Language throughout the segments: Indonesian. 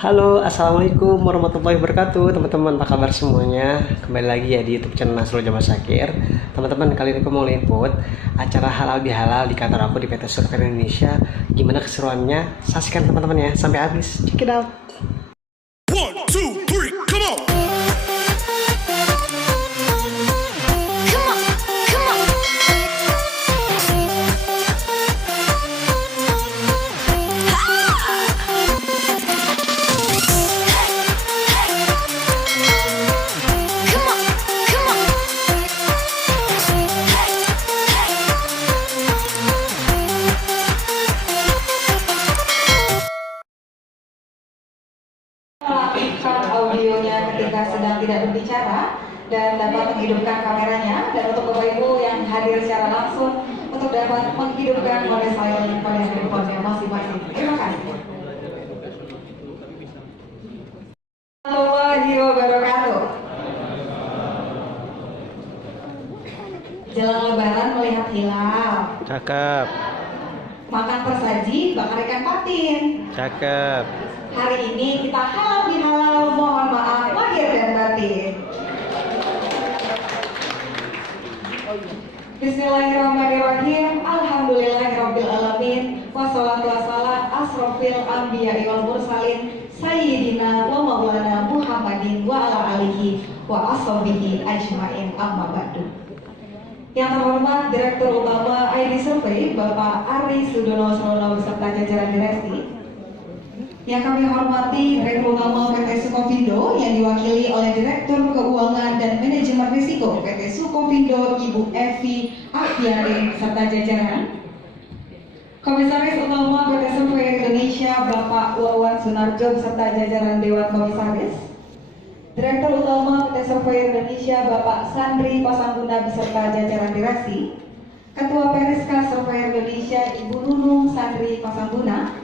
Halo, assalamualaikum warahmatullahi wabarakatuh, teman-teman. Apa kabar semuanya? Kembali lagi ya di YouTube channel Nasrul Jamal Syakir. Teman-teman, kali ini aku mau liput acara halal bihalal di kantor aku di PT Surfer Indonesia. Gimana keseruannya? Saksikan teman-teman ya sampai habis. Check it out. One, two, three, come on! Mengaktifkan audionya ketika sedang tidak berbicara dan dapat menghidupkan kameranya, dan untuk Bapak Ibu yang hadir secara langsung untuk dapat menghidupkan mode silent pada handphone masing-masing. Terima kasih. Warahmatullahi wabarakatuh. Jelang Lebaran melihat hilal, Cakep, makan tersaji bakar ikan patin. cakep. Hari ini kita halal bihalal, mohon maaf lahir dan batin. Bismillahirrahmanirrahim. Alhamdulillahirabbil alamin. Wassalatu wassalam asrofil anbiya'i wal mursalin sayyidina wa maulana Muhammadin wa ala alihi wa ashabihi ajmain, amma ba'du. Yang terhormat Direktur Utama ID Survey Bapak Ari Sudono Salono beserta jajaran direksi. Yang kami hormati Direktur Utama PT Sukovindo yang diwakili oleh Direktur Keuangan dan Manajemen Risiko PT Sukovindo Ibu Evi Afiari serta jajaran. Komisaris Utama PT Surveyor Indonesia Bapak Wawan Sunarjo beserta jajaran Dewan Komisaris. Direktur Utama PT Surveyor Indonesia Bapak Sandri Pasangguna beserta jajaran direksi. Ketua Periska Surveyor Indonesia Ibu Nunung Sandri Pasangguna.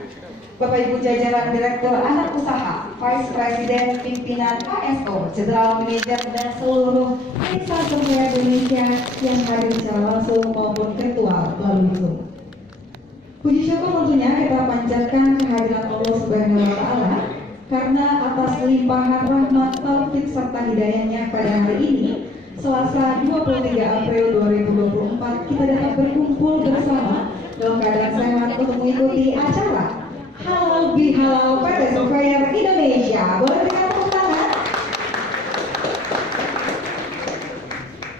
Bapak Ibu jajaran Direktur Anak Usaha, Vice President Pimpinan ASO, General Manager dan seluruh Periska Surveyor Indonesia yang hadir secara langsung maupun virtual melalui Zoom. Puji syukur tentunya kita panjatkan kehadiran Allah Subhanahu wa Ta'ala karena atas limpahan rahmat, taufik serta hidayahnya pada hari ini, Selasa 23 April 2024, kita dapat berkumpul bersama dalam keadaan sehat untuk mengikuti acara halal bihalal PT Surveyor Indonesia. Boleh berikan tepuk tangan?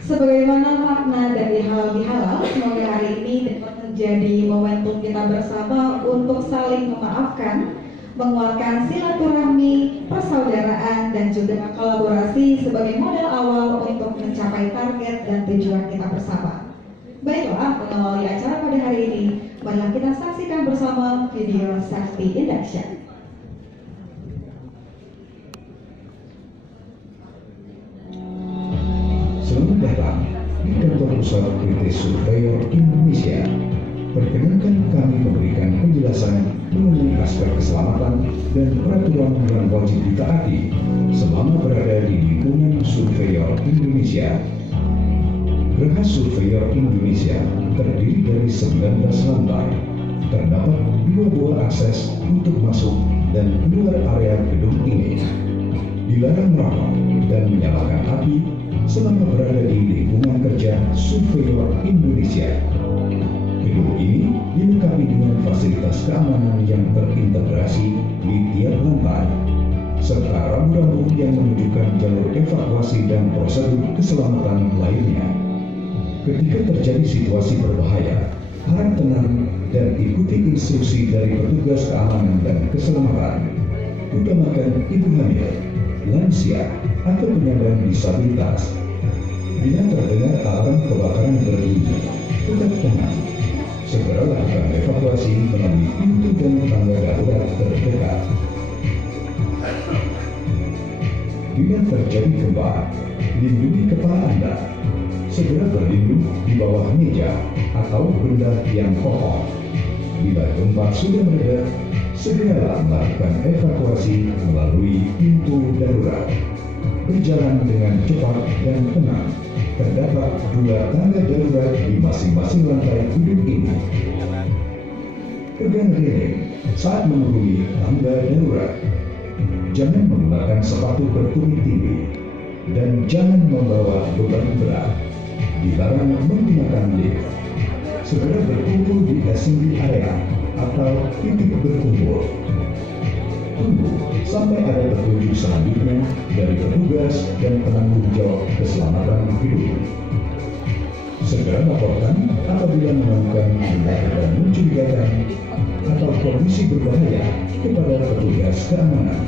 Sebagaimana makna dari halal bihalal, semoga hari ini dapat menjadi momentum kita bersama untuk saling memaafkan, menguatkan silaturahmi, persaudaraan, dan juga kolaborasi sebagai modal awal untuk mencapai target dan tujuan kita bersama. Baiklah, mengawali acara pada hari ini, marilah kita saksikan bersama video safety induction. Selamat datang di kantor pusat PT Surveyor Indonesia. Perkenankan kami memberikan penjelasan mengenai aspek keselamatan dan peraturan yang wajib ditaati selama berada di lingkungan Surveyor Indonesia. Geraha Surveyor Indonesia terdiri dari 19 lantai. Terdapat 2 buah akses untuk masuk dan keluar area gedung ini. Dilarang merapat dan menyalakan api selama berada di lingkungan kerja Surveyor Indonesia. Gedung ini dilengkapi dengan fasilitas keamanan yang terintegrasi di tiap lantai, serta rambu-rambu yang menunjukkan jalur evakuasi dan prosedur keselamatan lainnya. Ketika terjadi situasi berbahaya, harap tenang dan ikuti instruksi dari petugas keamanan dan keselamatan. Utamakan ibu hamil, lansia, atau penyandang disabilitas. Bila terdengar alarm kebakaran berbunyi, tetap tenang. Segera lakukan evakuasi melalui pintu dan tangga darurat terdekat. Bila terjadi gempa, lindungi kepala Anda. Segera berlindung di bawah meja atau benda yang kokoh. Bila gempa sudah mereda, segera melakukan evakuasi melalui pintu darurat. Berjalan dengan cepat dan tenang. Terdapat 2 tangga darurat di masing-masing lantai gedung ini. Pegang railing saat menghubungi tangga darurat. jangan menggunakan sepatu bertumit tinggi, dan jangan membawa beban berat. Dilarang menggunakan lift. Segera berkumpul di assembly area atau titik berkumpul. Tunggu sampai ada petunjuk selanjutnya dari petugas dan penanggung jawab keselamatan hidup. Segera laporkan apabila menemukan benda dan mencurigakan atau kondisi berbahaya kepada petugas keamanan.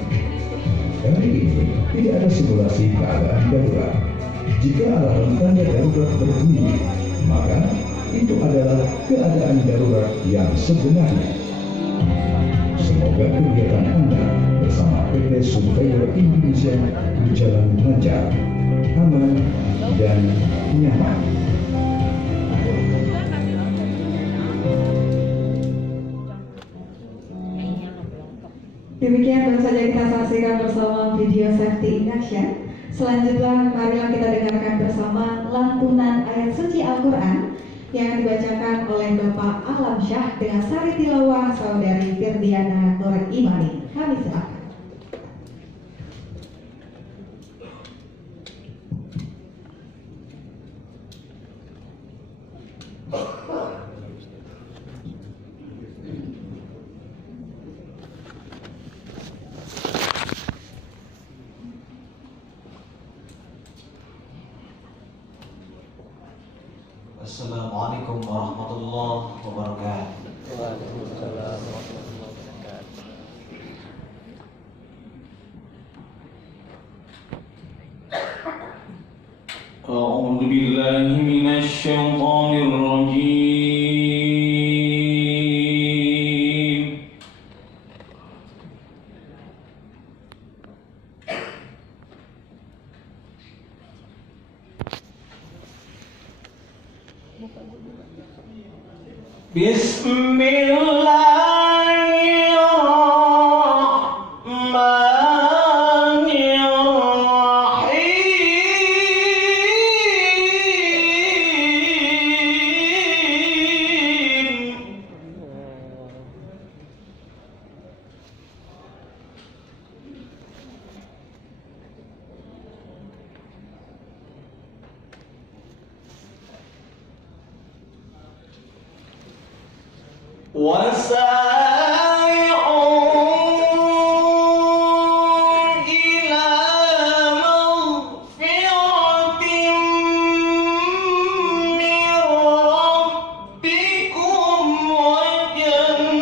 Kali ini tidak ada simulasi keadaan darurat. Jika alarm tanda darurat berbunyi, maka itu adalah keadaan darurat yang sebenarnya. Semoga kegiatan Anda bersama PT Surveyor Indonesia berjalan lancar, aman, dan nyaman. Demikian baru saja kita saksikan bersama video safety in action. Selanjutnya marilah kita dengarkan bersama lantunan ayat suci Al-Quran yang dibacakan oleh Bapak Alam Syah dengan sari tilawah Saudari Firdiana Nur Imani. Kami silakan. Assalamualaikum warahmatullahi wabarakatuh. Waalaikumsalam warahmatullahi wabarakatuh. A'udzu billahi minasy syaithanir rajim. Bismillahirrahmanirrahim. وسارعوا إلى مغفرة من ربكم وجنة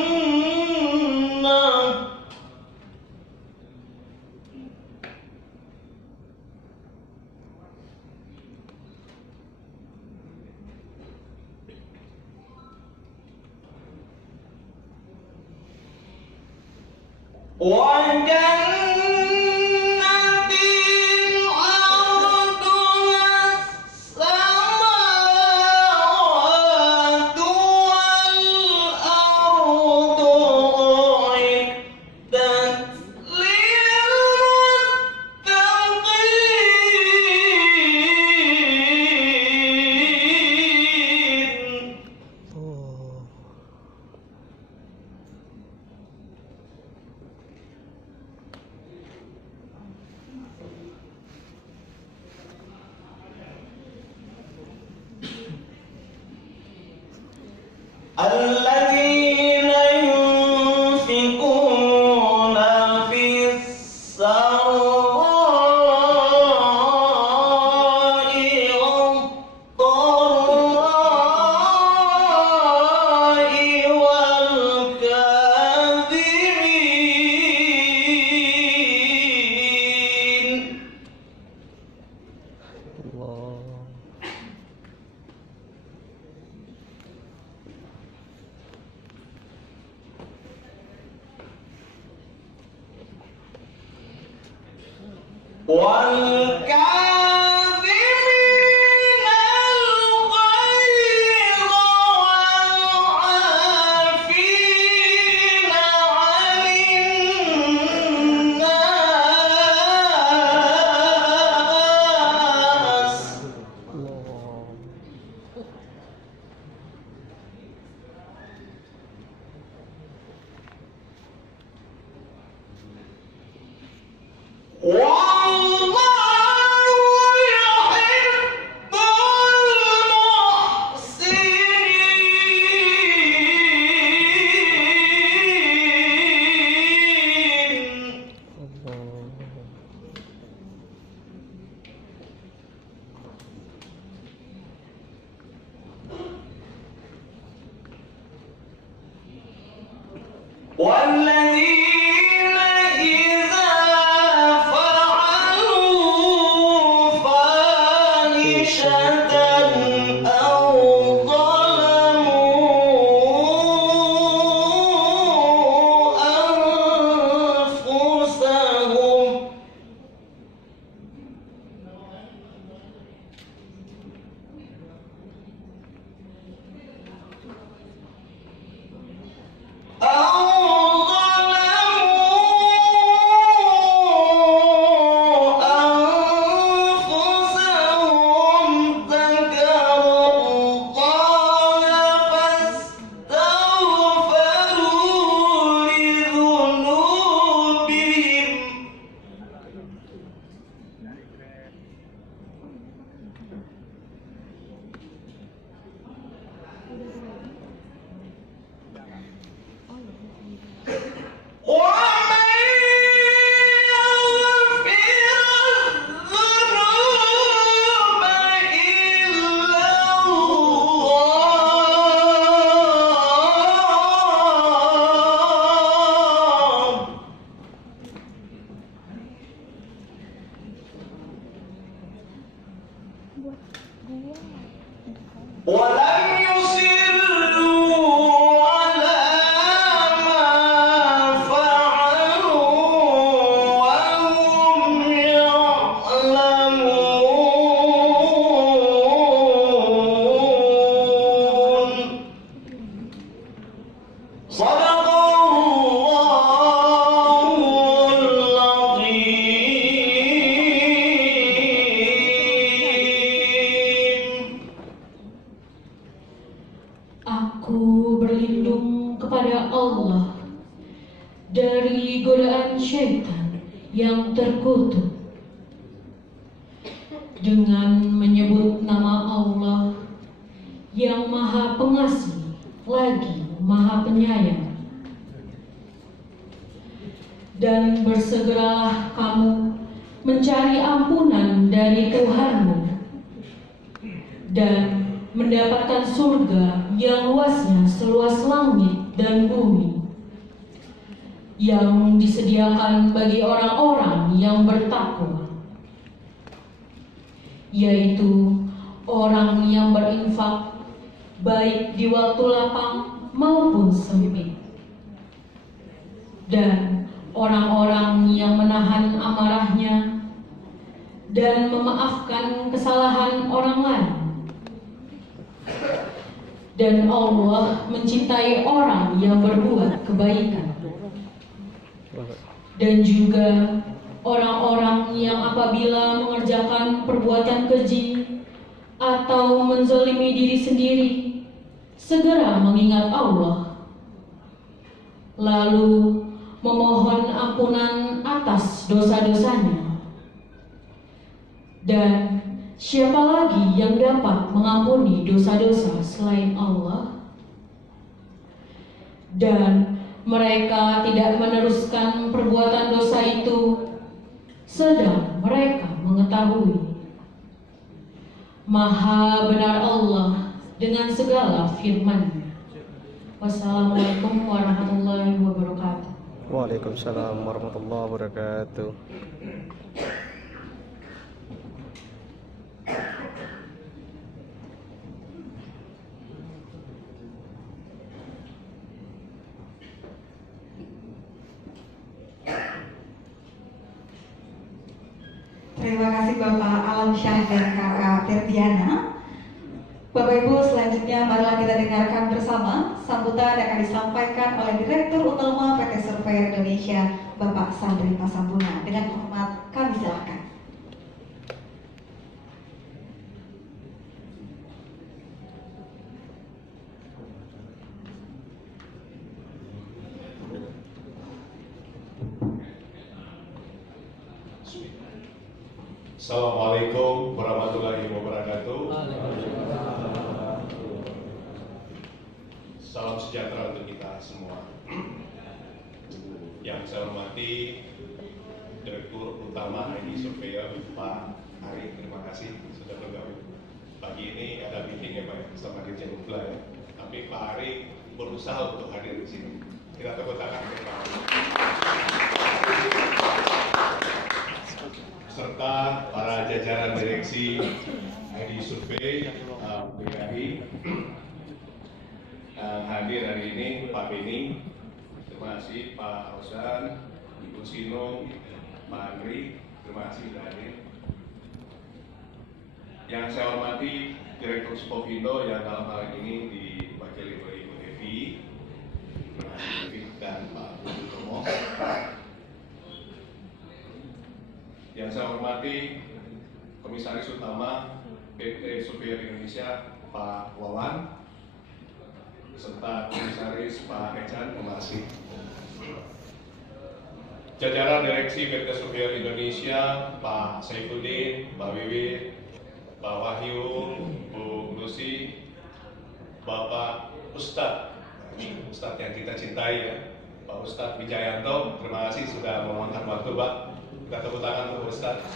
وجنة عرضها السماوات والأرض أعدت للمتقين. الذين ينفقون في السراء والضراء والكاظمين Allah. والكاظمين الغيظ والعافين عن الناس ولم يصروا على ما فعلوا وهم يعلمون صدق الله العظيم. Aku berlindung kepada Allah dari godaan syaitan yang terkutuk dengan menyebut nama Allah yang Maha Pengasih lagi Maha Penyayang. Dan bersegeralah kamu mencari ampunan dari Tuhanmu dan mendapatkan surga yang luasnya seluas langit dan bumi, yang disediakan bagi orang-orang yang bertakwa, yaitu orang yang berinfak baik di waktu lapang maupun sempit, dan orang-orang yang menahan amarahnya dan memaafkan kesalahan orang lain. Dan Allah mencintai orang yang berbuat kebaikan, dan juga orang-orang yang apabila mengerjakan perbuatan keji atau menzalimi diri sendiri segera mengingat Allah, lalu memohon ampunan atas dosa-dosanya. Dan siapa lagi yang dapat mengampuni dosa-dosa selain Allah? Dan mereka tidak meneruskan perbuatan dosa itu, sedang mereka mengetahui. Maha benar Allah dengan segala firman-Nya. Wassalamualaikum warahmatullahi wabarakatuh. Waalaikumsalam warahmatullahi wabarakatuh. Terima kasih Bapak Alam Syah dan Kakak Terdiana. Bapak Ibu, selanjutnya marilah kita dengarkan bersama sambutan yang akan disampaikan oleh Direktur Utama PT Surveyor Indonesia, Bapak Sandri Pasambuna. Dengan hormat kami silakan. Assalamualaikum warahmatullahi wabarakatuh. Salam sejahtera untuk kita semua. Yang saya hormati Direktur Utama ID Surveyor Pak Ari, terima kasih sudah bergabung. Pagi ini ada meeting ya Pak ya, sama Dirjen Upla ya. Tapi Pak Ari berusaha untuk hadir di sini. Kita tepuk tangan untuk Pak Ari. Serta para jajaran direksi ID Survey BKI hadir hari ini, Pak Beni, terima kasih Pak Rosan, Ibu Sino, Pak Andri, terima kasih sudah hadir. Yang saya hormati Direktur Spovindo yang dalam hal ini diwakili oleh Ibu Evi, terima kasih Evi dan Pak Budi Tomo. Yang saya hormati Komisaris Utama PT Surveyor Indonesia Pak Wawan, serta Komisaris Pak Ecan, terima kasih. Jajaran Direksi PT Surveyor Indonesia Pak Saifuddin, Mbak Wiwi, Pak Wahyu, Bu Lucy, Bapak Ustadz, ini Ustadz yang kita cintai ya, Pak Ustadz Wijayanto, terima kasih sudah meluangkan waktu Pak. Kita tepuk tangan untuk Ustadz.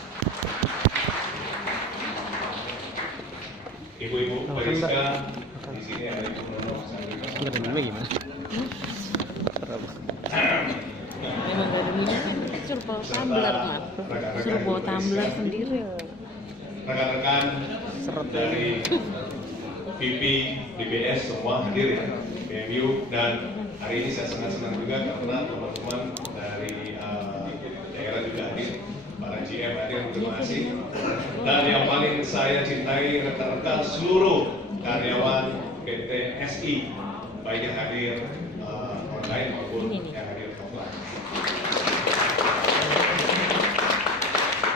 Ibu-ibu Periska, di sini ada Ibu Nono Sandri. Nggak ada minumnya gimana? Memang gak ada minum, suruh bawa tumbler, Mat. Suruh bawa tumbler sendiri. rekan-rekan dari VP, DBS semua hadir ya, BMU, dan hari ini saya sangat senang juga karena teman-teman dari daerah juga hadir, para GM hadir, terima kasih. Dan yang paling saya cintai rekan-rekan seluruh karyawan PT SI, baik yang hadir online maupun yang hadir offline.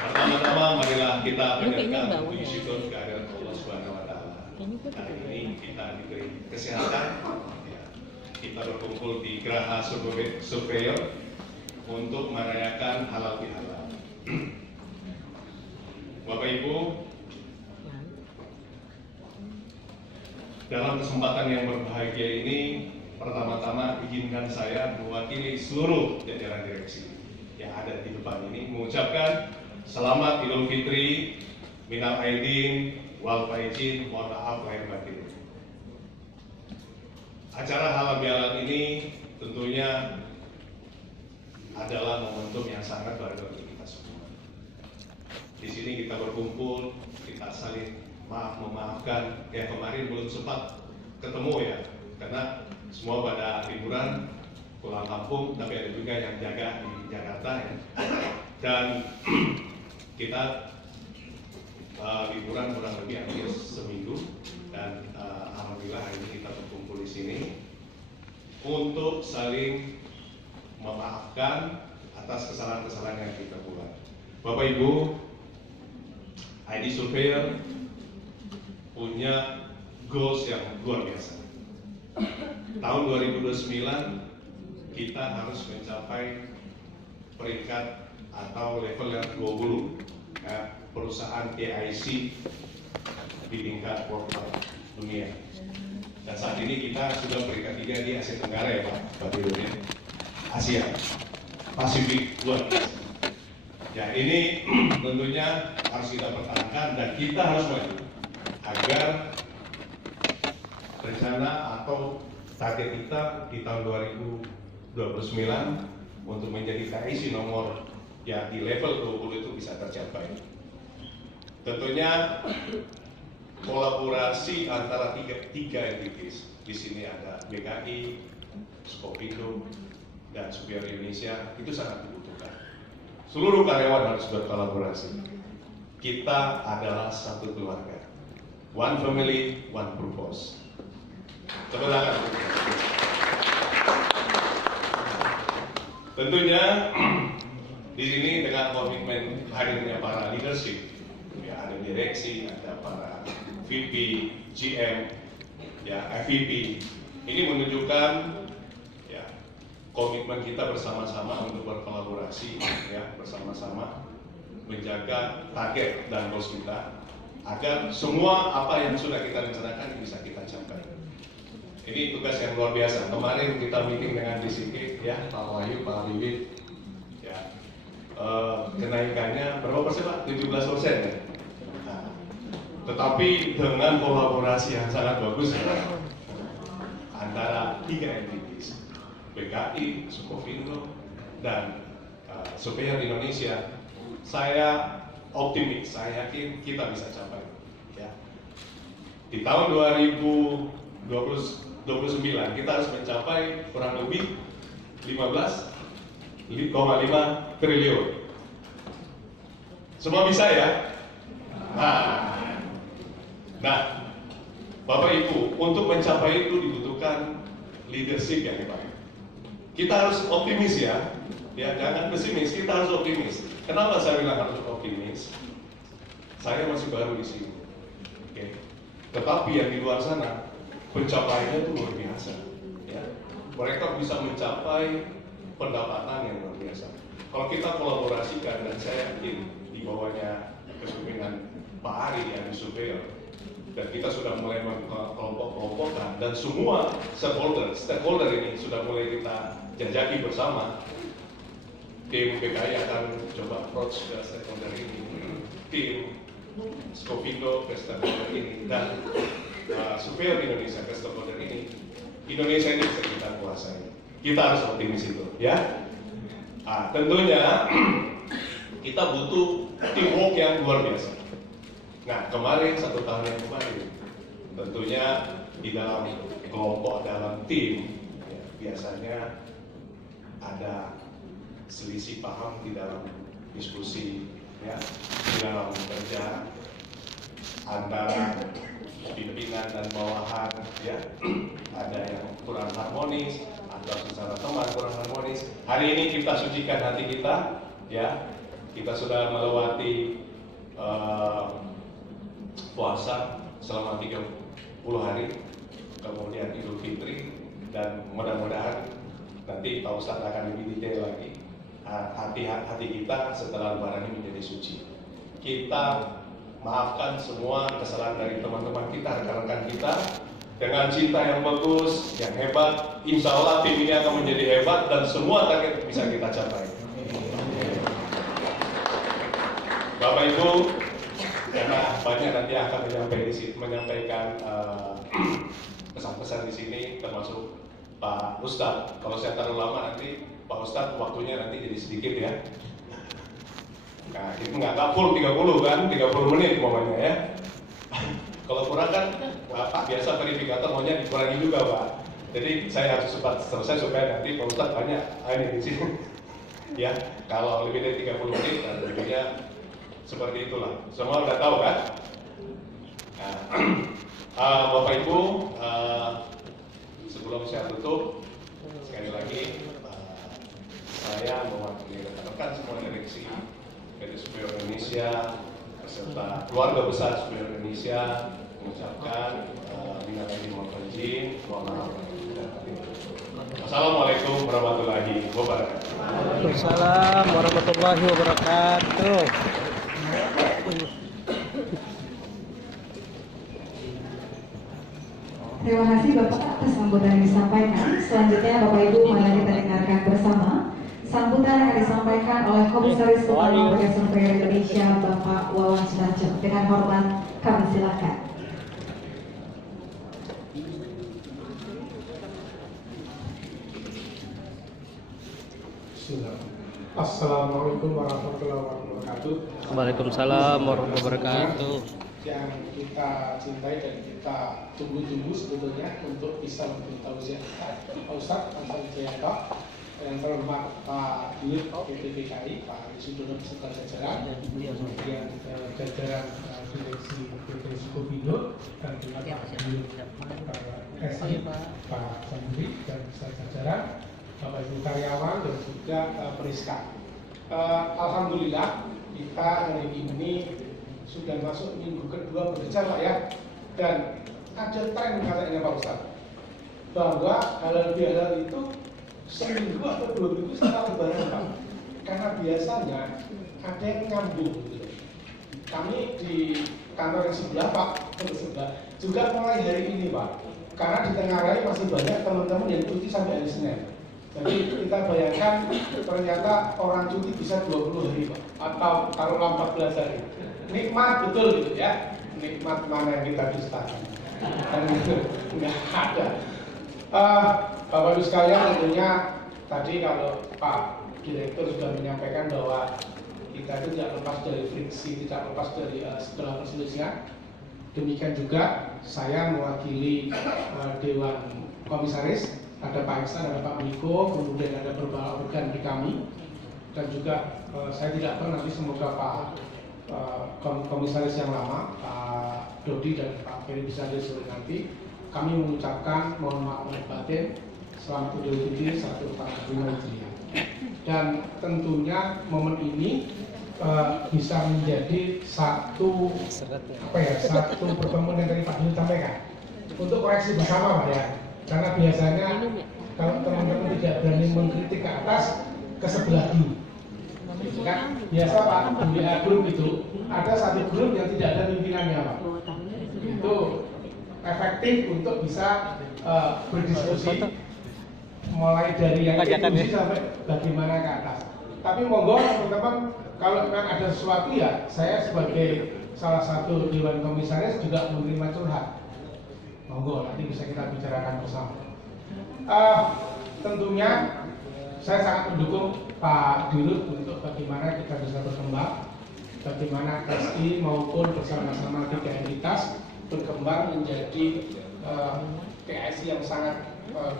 Pertama-tama marilah kita panjatkan puji syukur kehadirat Allah Subhanahu wa taala. Hari ini kita diberi kesehatan. Ya, kita berkumpul di Geraha Surveyor untuk merayakan halal bihalal. Bapak Ibu, dalam kesempatan yang berbahagia ini, pertama-tama izinkan saya mewakili seluruh jajaran direksi yang ada di depan ini mengucapkan selamat Idul Fitri, minal aidin, wal faizin, mohon maaf lahir batin. Acara halal bihalal ini tentunya adalah momentum yang sangat berharga bagi kita semua. Di sini kita berkumpul, kita saling memaafkan. Yang kemarin belum sempat ketemu ya, karena semua pada liburan pulang kampung, tapi ada juga yang jaga di Jakarta ya. Dan kita liburan kurang lebih hampir seminggu, dan alhamdulillah hari ini kita berkumpul di sini untuk saling memaafkan atas kesalahan-kesalahan yang kita buat. Bapak Ibu, ID Surveyor punya goals yang luar biasa. Tahun 2029 kita harus mencapai peringkat atau level yang 20 ya, perusahaan TIC di tingkat worldwide dunia. Dan saat ini kita sudah peringkat 3 di Asia Tenggara ya Pak Ibu ya. Asia Pasifik luar biasa. Ya ini tentunya harus kita pertahankan dan kita harus maju agar rencana atau target kita di tahun 2029 untuk menjadi TIC nomor ya di level 20 itu bisa tercapai. Tentunya kolaborasi antara tiga entitas. Di sini ada BKI, Skopindo, dan Superior Indonesia itu sangat dibutuhkan. Seluruh karyawan harus berkolaborasi. Kita adalah satu keluarga. One family, one purpose. Tepuk tangan. Tentunya di sini dengan komitmen hadirnya para leadership, ya ada direksi, ada para VP, GM, ya FVP. Ini menunjukkan ya komitmen kita bersama-sama untuk berkolaborasi, ya bersama-sama menjaga target dan goals kita agar semua apa yang sudah kita rencanakan bisa kita capai. Ini tugas yang luar biasa. Kemarin kita meeting dengan DCK, ya Pak Wahyu, Pak Wiwit, ya kenaikannya berapa persen Pak? 17% ya. Nah, tetapi dengan kolaborasi yang sangat bagus ya, antara tiga entitas, BKI, Skopindo, dan Superior Indonesia, saya optimis, saya yakin kita bisa capai. Ya. Di tahun 2029 kita harus mencapai kurang lebih 15,5 triliun. Semua bisa ya? Nah, Bapak Ibu, untuk mencapai itu dibutuhkan leadership yang hebat. Kita harus optimis ya, jangan pesimis, kita harus optimis. Kenapa saya bilang harus optimis? Saya masih baru di sini, oke. Tetapi yang di luar sana pencapaiannya itu luar biasa. Ya. Mereka bisa mencapai pendapatan yang luar biasa. Kalau kita kolaborasikan, dan saya yakin di bawahnya kepemimpinan Pak Ari yang di Surveyor, dan kita sudah mulai kelompok-kelompokkan, dan semua stakeholder ini sudah mulai kita jajaki bersama. Tim BKI akan coba approach ke stakeholder ini, tim Skopindo ke stakeholder ini, dan Superior Indonesia ke stakeholder ini. Indonesia ini bisa kita kuasai. Kita harus optimis itu, ya. Tentunya kita butuh teamwork yang luar biasa. Nah, kemarin 1 tahun yang kemarin, tentunya di dalam kelompok, dalam tim, ya, biasanya ada selisih paham di dalam diskusi, ya, di dalam kerja antara pimpinan dan bawahan, ya, ada yang kurang harmonis atau secara teman kurang harmonis. Hari ini kita sucikan hati kita, ya, kita sudah melewati puasa selama 30 hari, kemudian Idul Fitri, dan mudah-mudahan nanti Pak Ustadz akan lebih detail lagi hati kita setelah Lebaran ini menjadi suci. Kita maafkan semua kesalahan dari teman-teman kita, rekan-rekan kita, dengan cinta yang bagus, yang hebat. Insya Allah tim ini akan menjadi hebat dan semua target bisa kita capai. Bapak Ibu, karena banyak nanti akan menyampaikan pesan-pesan di sini, termasuk Pak Ustadz. Kalau saya terlalu lama nanti Pak Ustadz waktunya nanti jadi sedikit, ya. Nah, itu nggak full 30 kan, 30 menit pokoknya, ya. Kalau kurang kan, Pak biasa verifikator maunya dikurangi juga, Pak. Jadi saya harus cepat selesai supaya nanti Pak Ustadz banyak ini di sini. Ya, kalau lebih dari 30 menit, tentunya seperti itulah. Semua udah tahu kan? Nah, Bapak Ibu, sebelum saya tutup, sekali lagi saya mewakili rekan-rekan semua direksi PT Superior Indonesia beserta keluarga besar Superior Indonesia mengucapkan minal aidin wal faizin, mohon maaf. Assalamualaikum warahmatullahi wabarakatuh. Waalaikumsalam warahmatullahi wabarakatuh. Terima kasih Bapak atas sambutan yang disampaikan. Selanjutnya Bapak Ibu mari kita dengarkan bersama sambutan yang disampaikan oleh Komisaris Utama PT Superior Indonesia Bapak Wawan Sunarjo. Dengan hormat kami silakan. Assalamualaikum warahmatullahi wabarakatuh. Waalaikumsalam warahmatullahi wabarakatuh. Yang kita cintai dan kita tunggu-tunggu sebetulnya untuk bisa memberitahu kita, Pak Ustadz Pak Wijayanto, yang terhormat Pak Dirut PTPKI, Pak Sudono beserta jajaran, kemudian jajaran direksi PT Sukovindo, dan juga Pak Dirut SI, Pak Sandri dan beserta jajaran, Bapak Ibu karyawan dan juga Periska. Alhamdulillah kita hari ini sudah masuk minggu kedua bekerja, Pak, ya. Dan ada tren katanya Pak Ustadz bahwa halal bihalal itu seminggu atau 2 minggu setelah Lebaran, Pak. Karena biasanya ada yang nyambung gitu. Kami di kantor yang sebelah, Pak, juga mulai hari ini, Pak. Karena di Tenggarai masih banyak teman-teman yang cuti sampai hari Senin. Jadi kita bayangkan ternyata orang cuti bisa 20 hari, Pak, atau taruhlah 14 hari. Nikmat betul gitu, ya. Nikmat mana yang kita dustakan? Dan nggak ada. Bapak Ibu sekalian, tentunya tadi kalau Pak Direktur sudah menyampaikan bahwa kita itu tidak lepas dari friksi, tidak lepas dari segala perselisihan. Demikian juga saya mewakili Dewan Komisaris, ada Pak Iksan, ada Pak Miko, kemudian ada beberapa organ di kami, dan juga saya tidak pernah, nanti semoga Pak Komisaris yang lama, Pak Dodi dan Pak Ferry bisa disuruh nanti, kami mengucapkan mohon maaf lahir batin, selamat Idul Fitri 1445 Hijriah. Dan tentunya momen ini bisa menjadi satu pertemuan yang tadi Pak Dodi sampaikan untuk koreksi bersama, Pak, ya. Karena biasanya kalau teman-teman tidak berani mengkritik ke atas, ke sebelah dulu. Kan biasa Pak, di grup itu ada satu grup yang tidak ada pimpinannya, Pak. Itu efektif untuk bisa berdiskusi mulai dari yang diskusi sampai bagaimana ke atas. Tapi monggo teman-teman, kalau memang ada sesuatu, ya saya sebagai salah satu Dewan Komisaris juga menerima curhat. Monggo nanti bisa kita bicarakan bersama. Tentunya saya sangat mendukung Pak Dirut untuk bagaimana kita bisa berkembang. bagaimana KSI maupun bersama-sama tiga entitas berkembang menjadi KSI yang sangat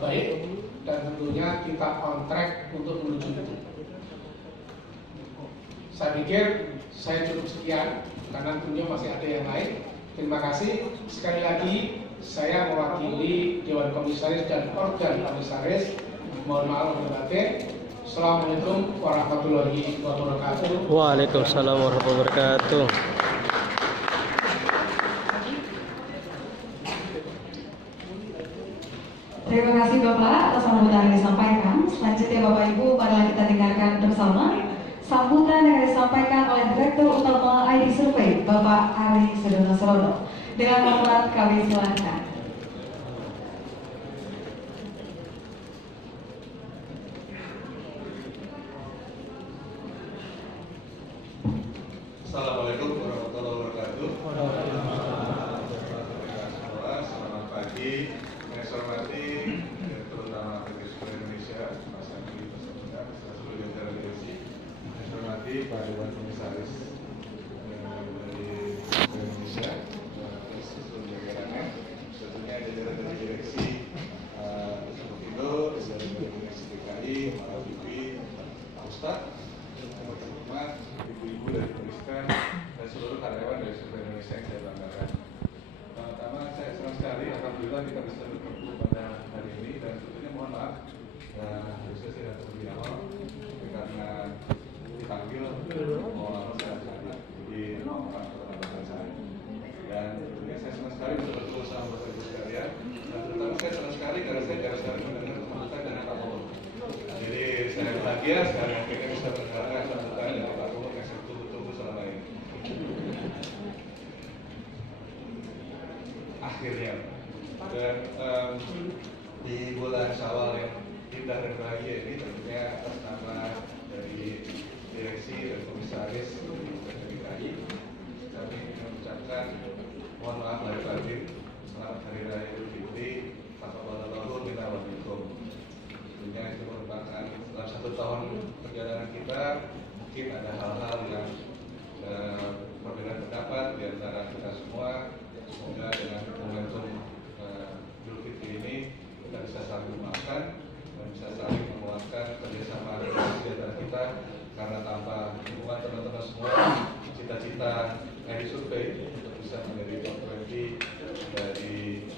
baik, dan tentunya kita on track untuk menuju itu. Saya pikir saya cukup sekian karena tentunya masih ada yang lain. Terima kasih sekali lagi. Saya mewakili Dewan Komisaris dan organ komisaris. Mohon maaf lahir batin. Assalamualaikum warahmatullahi wabarakatuh. Waalaikumsalam warahmatullahi wabarakatuh. Terima kasih Bapak atas sambutan yang disampaikan. Selanjutnya Bapak Ibu, marilah kita dengarkan bersama sambutan yang disampaikan oleh Direktur Utama ID Survey, Bapak Ari Sedono. Dengan hormat kami silakan. Assalamualaikum warahmatullahi wabarakatuh. Selamat pagi. Yang saya hormati Direktur Utama PT Survey Indonesia, Mas Andri Pesepeda, seluruh jajaran direksi. Yang saya hormati Pak Dewan Komisaris dari Survey Indonesia, seluruh jajarannya, tentunya jajaran dari direksi Indo, jajaran dari direksi DKI, Pak Bibi, Pak Ustadz, teman-teman, ibu-ibu dari Polista, dan seluruh karyawan dari Survey Indonesia yang saya banggakan. Pertama, saya senang sekali, alhamdulillah kita bisa bertemu pada hari ini, dan tentunya mohon maaf, harusnya saya datang lebih awal, karena dipanggil, mau lama saya ada, jadi mohon maaf keterlambatan saya. Dan tentunya saya senang sekali bisa bertemu sama Bapak Ibu sekalian, dan terutama saya senang sekali karena saya jarang sekali mendengar sambutan dari Pak Polo. Jadi saya bahagia sekali akhirnya bisa mendengarkan sambutan dari Pak Polo yang saya tunggu-tunggu selama ini. Akhirnya, dan di bulan Syawal yang indah dan bahagia ini tentunya atas nama dari direksi dan komisaris DKI, kami mengucapkan mohon maaf lahir batin, selamat hari raya Idul Fitri, taqabbalallahu minna wa minkum. Tentunya itu merupakan dalam 1 tahun perjalanan kita, mungkin ada hal-hal yang perbedaan pendapat di antara kita semua. Semoga dengan momentum Idul Fitri ini kita bisa saling memaafkan dan bisa saling menguatkan kerjasama di antara kita, karena tanpa dukungan teman-teman semua, cita-cita ID Survey untuk bisa menjadi top 20 dari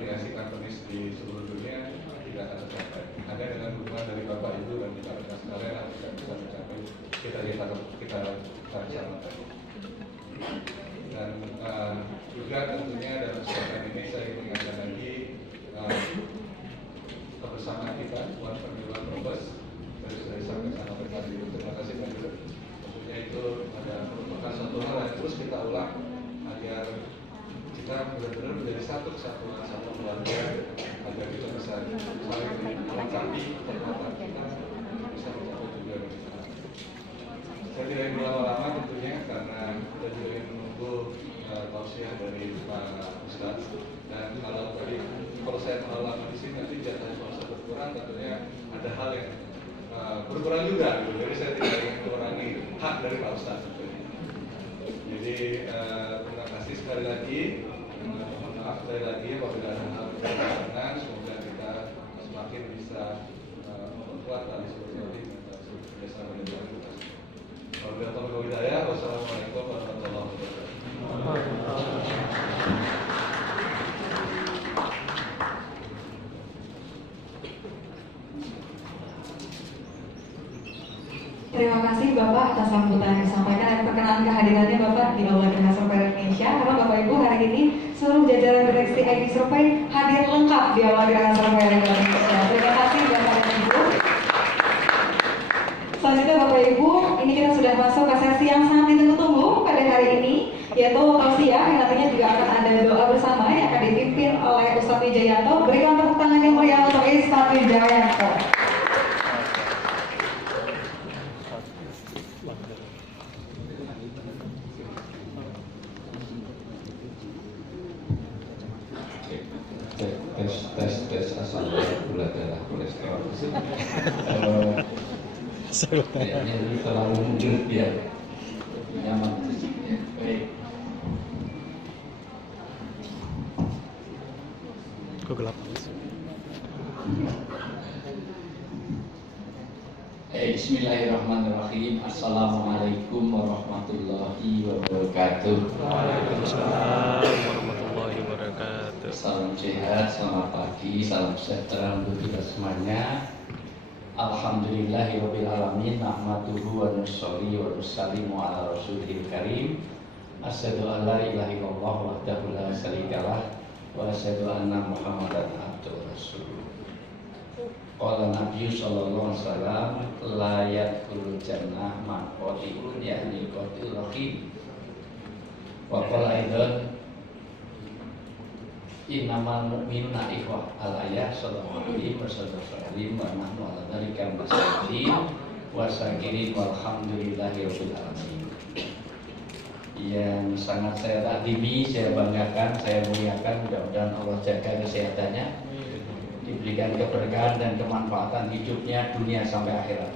kreasi companies di seluruh dunia tidak akan tercapai. Hanya dengan dukungan dari Bapak Ibu dan rekan-rekan sekalian kita bisa mencapai kita bersama tadi. Dan juga tentunya dalam kesempatan ini saya ingin mengingatkan lagi kebersamaan kita, One Family One Purpose, dari sudah disampaikan oleh Pak Ibu. Terima kasih Pak Ibu. Tentunya itu merupakan satu hal yang terus kita ulang agar kita benar-benar menjadi satu kesatuan, satu keluarga, agar kita bisa saling melengkapi kekuatan kita, bisa mencapai tujuan kita. Saya tidak ingin berlama-lama tentunya karena kita juga ingin menunggu tausiah dari Pak Ustadz. Dan kalau saya terlalu lama di sini nanti jatah Pak Ustadz berkurang, tentunya ada hal yang berkurang juga. Jadi saya tidak ingin mengurangi hak dari Pak Ustadz. Jadi terima kasih sekali lagi. Mohon maaf sekali lagi apabila ada hal kekurangan. Semoga kita semakin bisa memperkuat tali silaturahmi dan kerjasama dengan kita. Wassalamualaikum warahmatullahi wabarakatuh. Terima kasih Bapak atas sambutan yang disampaikan dan perkenalan kehadirannya Bapak di Aula Geraha Survei Indonesia. Karena Bapak Ibu hari ini seluruh jajaran direksi ID Survei hadir lengkap di Aula Geraha Survei Indonesia. Terima kasih Bapak dan Ibu. Selanjutnya Bapak Ibu, ini kita sudah masuk ke sesi yang sangat ditunggu-tunggu pada hari ini, yaitu tausiah yang nantinya juga akan ada doa bersama yang akan dipimpin oleh Ustadz Wijayanto. Berikan tepuk tangan yang meriah untuk Ustadz Wijayanto. tes asal gula darah kolesterol. Kayaknya ini terlalu mundur ya. nyaman. Baik. Kok gelap? Bismillahirrahmanirrahim. Assalamualaikum warahmatullahi wabarakatuh. Waalaikumsalam warahmatullahi wabarakatuh. Salam sehat, selamat pagi, salam sejahtera untuk kita semuanya. Alhamdulillahirabbil alamin, nahmaduhu wa nusolli wa nusallimu ala rasulil karim. Asyhadu an la ilaha illallah wahdahu la syarikalah wa asyhadu anna Muhammadan abduhu rasuluh. Qala Nabi sallallahu alaihi wasallam la yadkhulul jannah man qati'un yakni qatil rahim. Wa qala aidan innamal mu'minuna ikhwah al-ayah sallallahu alaihi wasallam wa nahnu ala dzalika masyahidin wa syakirin walhamdulillahi rabbil alamin. Yang sangat saya takdimi, saya banggakan, saya muliakan, mudah-mudahan Allah jaga kesehatannya, diberikan keberkahan dan kemanfaatan hidupnya dunia sampai akhirat.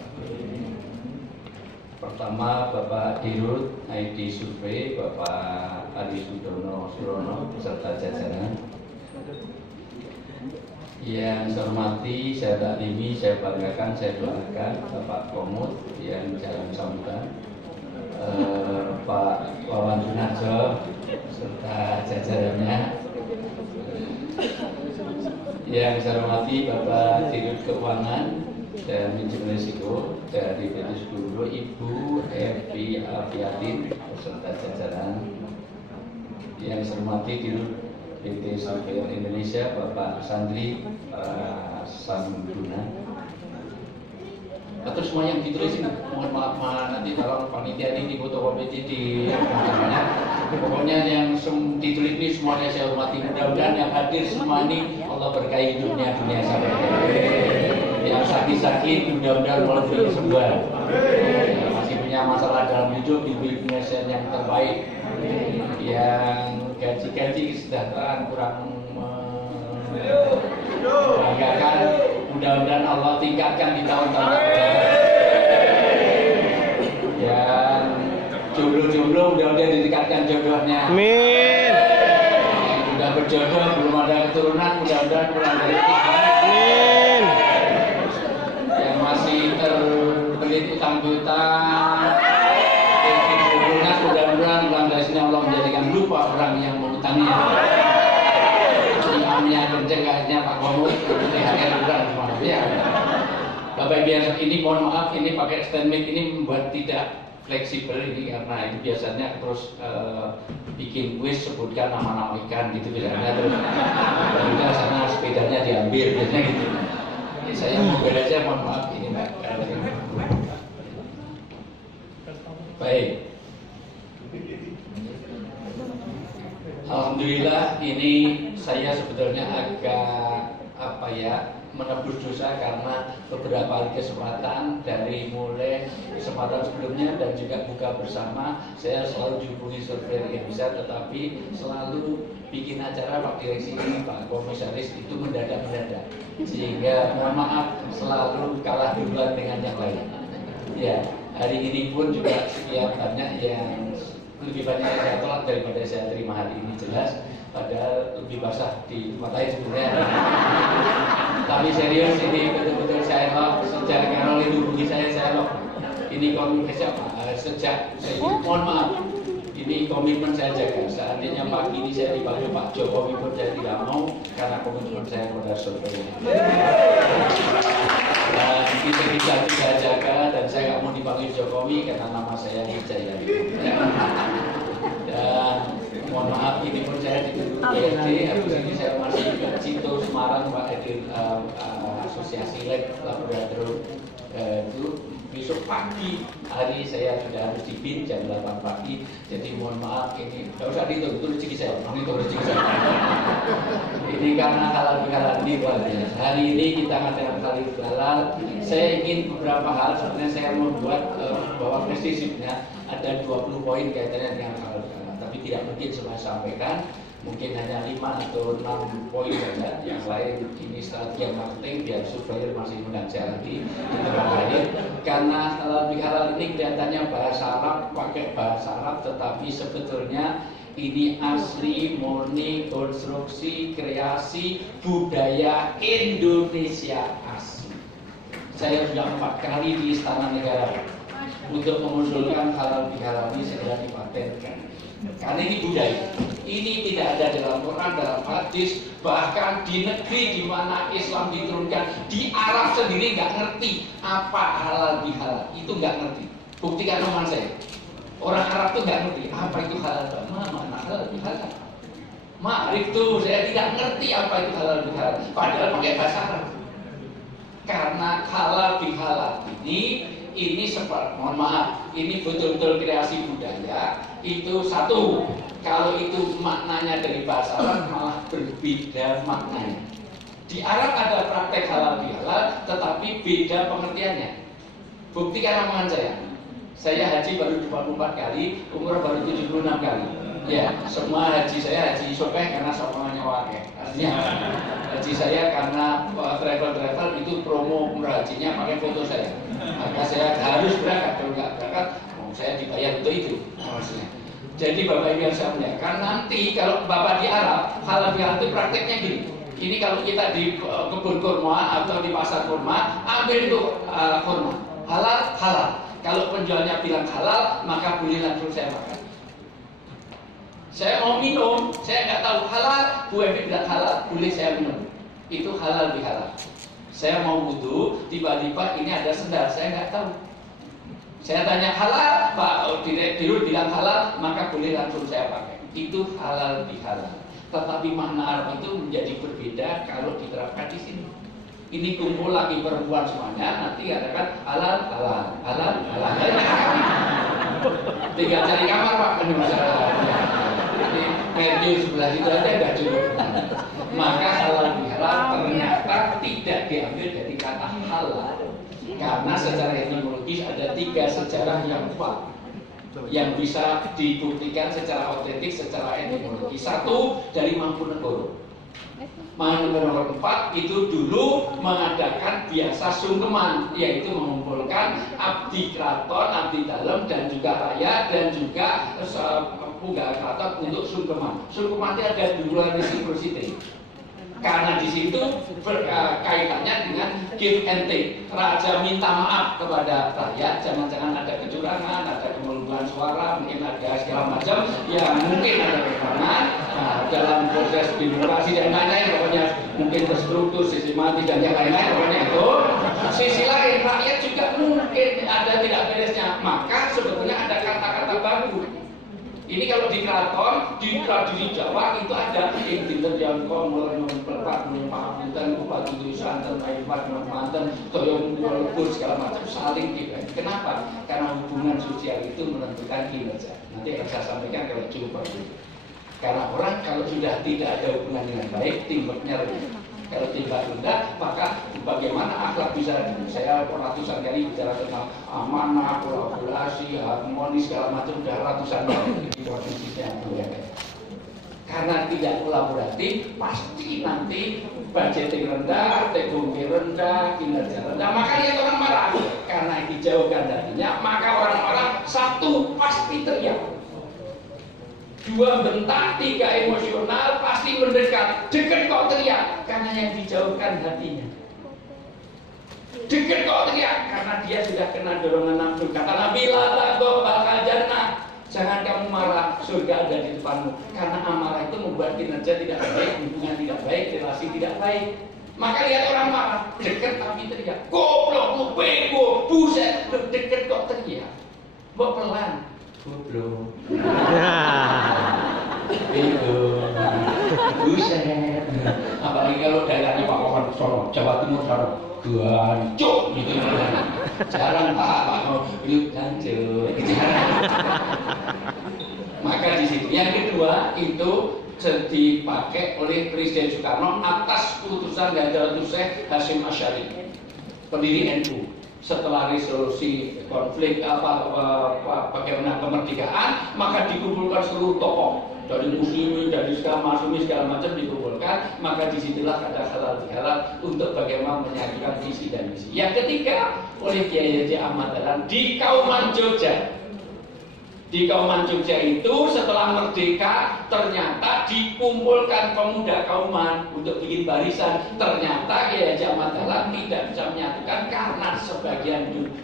Pertama Bapak Dirut ID Survei, Bapak Ari Surono beserta jajaran. Yang saya hormati, saya takdimi, saya banggakan, saya doakan Bapak Komut yang jalan sambutan, Pak Wawan Junarjo serta jajarannya. Yang saya hormati Bapak Dirut Keuangan dan Manajemen Risiko dari PT Sukuro, Ibu Evi Afiatin beserta jajaran. Yang saya hormati Dirut PT Surveyor Indonesia Bapak Sandri Sambuna. Atau semua yang ditulis ini, mohon maaf nanti tolong panitia ini fotokopi di pokoknya yang ditulis ini semuanya saya hormati. Mudah-mudahan yang hadir semua ini Allah berkahi hidupnya dunia sampai akhirat. Yang sakit-sakit mudah-mudahan Allah beri kesembuhan. Yang masih punya masalah dalam hidup diberi penyelesaian yang terbaik. Yang gaji-gaji kesejahteraan kurang membanggakan, mudah-mudahan Allah tingkatkan di tahun-tahun yang jomblo-jomblo mudah-mudahan ditingkatkan jodohnya. Amin. Sudah berjodoh belum ada keturunan mudah-mudahan kurang dari 3. Amin. Yang masih terbelit utang-piutang, lunas mudah-mudahan kurang dari sini Allah menjadikan lupa orang yang mengutanginya. Imamnya penjaganya Pak Komut di akhir bulan ya. Bapak biasa ini mohon maaf ini pakai stand mic ini membuat tidak fleksibel ini karena ini biasanya terus bikin kuis sebutkan nama-nama ikan gitu biasanya terus kita sana sepedanya diambil biasanya gitu. Ini saya mobil aja mohon maaf ini Mbak. Baik. Alhamdulillah ini saya sebetulnya agak menebus dosa karena beberapa kesempatan dari mulai kesempatan sebelumnya dan juga buka bersama saya selalu dihubungi surveyor yang bisa, tetapi selalu bikin acara Pak Direksi ini Pak Komisaris itu mendadak-mendadak sehingga mohon maaf selalu kalah duluan dengan yang lain. Ya, hari ini pun juga sekian banyak yang lebih banyak yang saya tolak daripada saya terima hari ini jelas, padahal lebih basah di tempat lain sebenarnya. Tapi serius ini betul-betul saya lock sejak Carol itu hubungi saya lock. Ini komunikasi apa? Sejak saya mohon maaf, ini komitmen saya jaga. Seandainya pagi ini saya dipanggil Pak Jokowi pun saya tidak mau karena komitmen saya kepada survei. Dan kita bisa jaga dan saya nggak mau dipanggil Jokowi karena nama saya Wijaya. Dan mohon maaf ini pun saya dituduh PhD, habis ini saya masih ke Cito Semarang Pak Edir Asosiasi Laboratorium itu besok pagi hari saya sudah harus di BIN jam 8 pagi, jadi mohon maaf ini nggak usah dihitung, itu rezeki saya, itu rezeki saya. Ini karena halal bihalal ini luar biasa. Hari ini kita ngadakan halal bihalal. Saya ingin beberapa hal sebenarnya saya membuat bahwa prestisifnya ada 20 poin kaitannya dengan halal bihalal, tapi tidak mungkin semua sampaikan. Mungkin hanya 5 atau 6 poin saja, yang lain ini strategi marketing biar surveyor masih mengajar lagi itu lain. Karena halal bihalal ini kelihatannya bahasa Arab, pakai bahasa Arab, tetapi sebetulnya ini asli murni konstruksi kreasi budaya Indonesia asli. Saya sudah 4 kali di Istana Negara untuk mengusulkan halal bihalal ini segera dipatenkan. Karena ini budaya. Ini tidak ada dalam Quran, dalam hadis, bahkan di negeri di mana Islam diturunkan, di Arab sendiri nggak ngerti apa halal bihalal, itu nggak ngerti. Buktikan omongan saya. Orang Arab tuh nggak ngerti apa itu halal bihalal, mana halal bihalal. Ma'rif tuh saya tidak ngerti apa itu halal bihalal, padahal pakai bahasa Arab. Karena halal bihalal ini seperti, mohon maaf, ini betul-betul kreasi budaya. Itu satu, kalau itu maknanya dari bahasa Arab malah berbeda maknanya. Di Arab ada praktek halal bihalal, tetapi beda pengertiannya. Buktikan omongan saya. Saya haji baru 24 kali, umrah baru 76 kali. Ya, semua haji saya haji sopeh karena sokongannya wakil. Artinya haji saya karena travel itu promo umrah hajinya pakai foto saya. Maka saya harus berangkat, kalau nggak berangkat, saya dibayar untuk itu. Maksudnya. Jadi Bapak Ibu yang saya muliakan, nanti kalau Bapak di Arab, halal bihalal itu prakteknya gini. Ini kalau kita di kebun kurma atau di pasar kurma, ambil itu kurma. Halal, halal. Kalau penjualnya bilang halal, maka boleh langsung saya makan. Saya mau minum, saya nggak tahu halal, Bu Evi bilang halal, boleh saya minum. Itu halal bihalal. Saya mau wudu, tiba-tiba ini ada sendal, saya nggak tahu. Saya tanya halal, Pak Direktur bilang halal, maka boleh langsung saya pakai. Itu halal bihalal. Tetapi makna Arab itu menjadi berbeda kalau diterapkan di sini. Ini kumpul lagi perempuan semuanya, nanti katakan halal, halal, halal, halal. Tinggal cari kamar Pak, ini masalah. Jadi menu sebelah itu aja nggak cukup. Maka halal bihalal ternyata tidak diambil dari kata halal. Karena secara etimologis ada 3 sejarah yang kuat yang bisa dibuktikan secara otentik, secara etimologi. 1 dari Mangkunegoro. Mangkunegoro 4 itu dulu mengadakan biasa sungkeman, yaitu mengumpulkan abdi keraton, abdi dalem, dan juga rakyat, dan juga punggawa keraton untuk sungkeman. Sungkeman itu ada 2 reciprocity. Karena di situ kaitannya dengan give and take. Raja minta maaf kepada rakyat, jangan-jangan ada kecurangan, ada pemelungan suara, mungkin ada segala macam, ya mungkin ada kekurangan dalam proses demokrasi dan lain-lain, pokoknya mungkin terstruktur, sistematis dan yang lain-lain, pokoknya itu. Sisi lain, rakyat juga mungkin ada tidak beresnya, maka sebetulnya ada kata-kata baru. Ini kalau di keraton, di tradisi Jawa itu ada yang dinten yang mulai memperpat, menyepahamutan, bupati itu santan, airpat, mantan, toyong, lebur, segala macam saling diberi. Kenapa? Karena hubungan sosial itu menentukan kinerja. Nanti akan saya sampaikan kalau cukup bagus. Karena orang kalau sudah tidak ada hubungan dengan baik, teamworknya rendah. Kalau tidak rendah, maka bagaimana akhlak bisa? Saya ratusan kali bicara tentang amanah, kolaborasi, harmonis, segala macam, sudah ratusan kali di posisinya. Karena tidak kolaboratif, pasti nanti budgeting rendah, teknologi rendah, kinerja rendah. Maka lihat orang marah. Karena dijauhkan darinya, maka orang-orang 1 pasti teriak. 2 bentak, 3 emosional, pasti mendekat. Dekat kok teriak, karena yang dijauhkan hatinya. Dekat kok teriak, karena dia sudah kena dorongan nafsu. Kata Nabi, la bakal jannah. Jangan kamu marah, surga ada di depanmu. Karena amarah itu membuat kinerja tidak baik, hubungan tidak baik, relasi tidak baik. Maka lihat orang marah, dekat tapi teriak. Goblok, lu bego, buset, dekat kok teriak. Bawa pelan. Goblok. Bego. Buset. Apalagi kalau daerahnya Pak Wawan Solo, Jawa Timur Solo, gancuk gitu. Jarang Pak yuk gancuk. Maka di situ yang kedua itu dipakai oleh Presiden Soekarno atas putusan Ganjar Syekh Hasyim Asy'ari, pendiri NU. setelah resolusi konflik bagaimana kemerdekaan, maka dikumpulkan seluruh tokoh dari muslimin, dari segala macam dikumpulkan, maka disitulah ada halal bihalal untuk bagaimana menyatukan visi dan misi. Yang ketiga oleh Kiai Haji Ahmad Dahlan di Kauman Jogja. Di Kauman Jogja itu setelah merdeka ternyata dikumpulkan pemuda Kauman untuk bikin barisan. Ternyata Kiai Haji Ahmad Dahlan tidak bisa menyatukan karena sebagian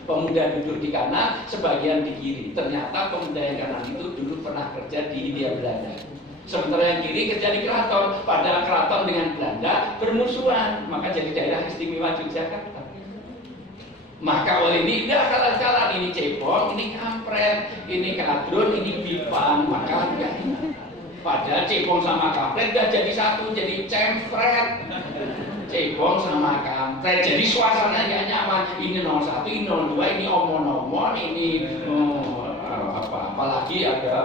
pemuda duduk di kanan, sebagian di kiri. Ternyata pemuda yang kanan itu dulu pernah kerja di Hindia Belanda. Sementara yang kiri kerja di keraton. Padahal keraton dengan Belanda bermusuhan, maka jadi daerah istimewa Yogyakarta. Maka oleh ini udah kalah-kalah, ini cebong, ini kampret, ini kadrun, ini bipang, maka enggak. Padahal cebong sama kampret udah jadi satu, jadi cempret. Cebong sama kampret, jadi suasana nggak nyaman. Ini 01, ini 02, ini omon-omon, ini apalagi ada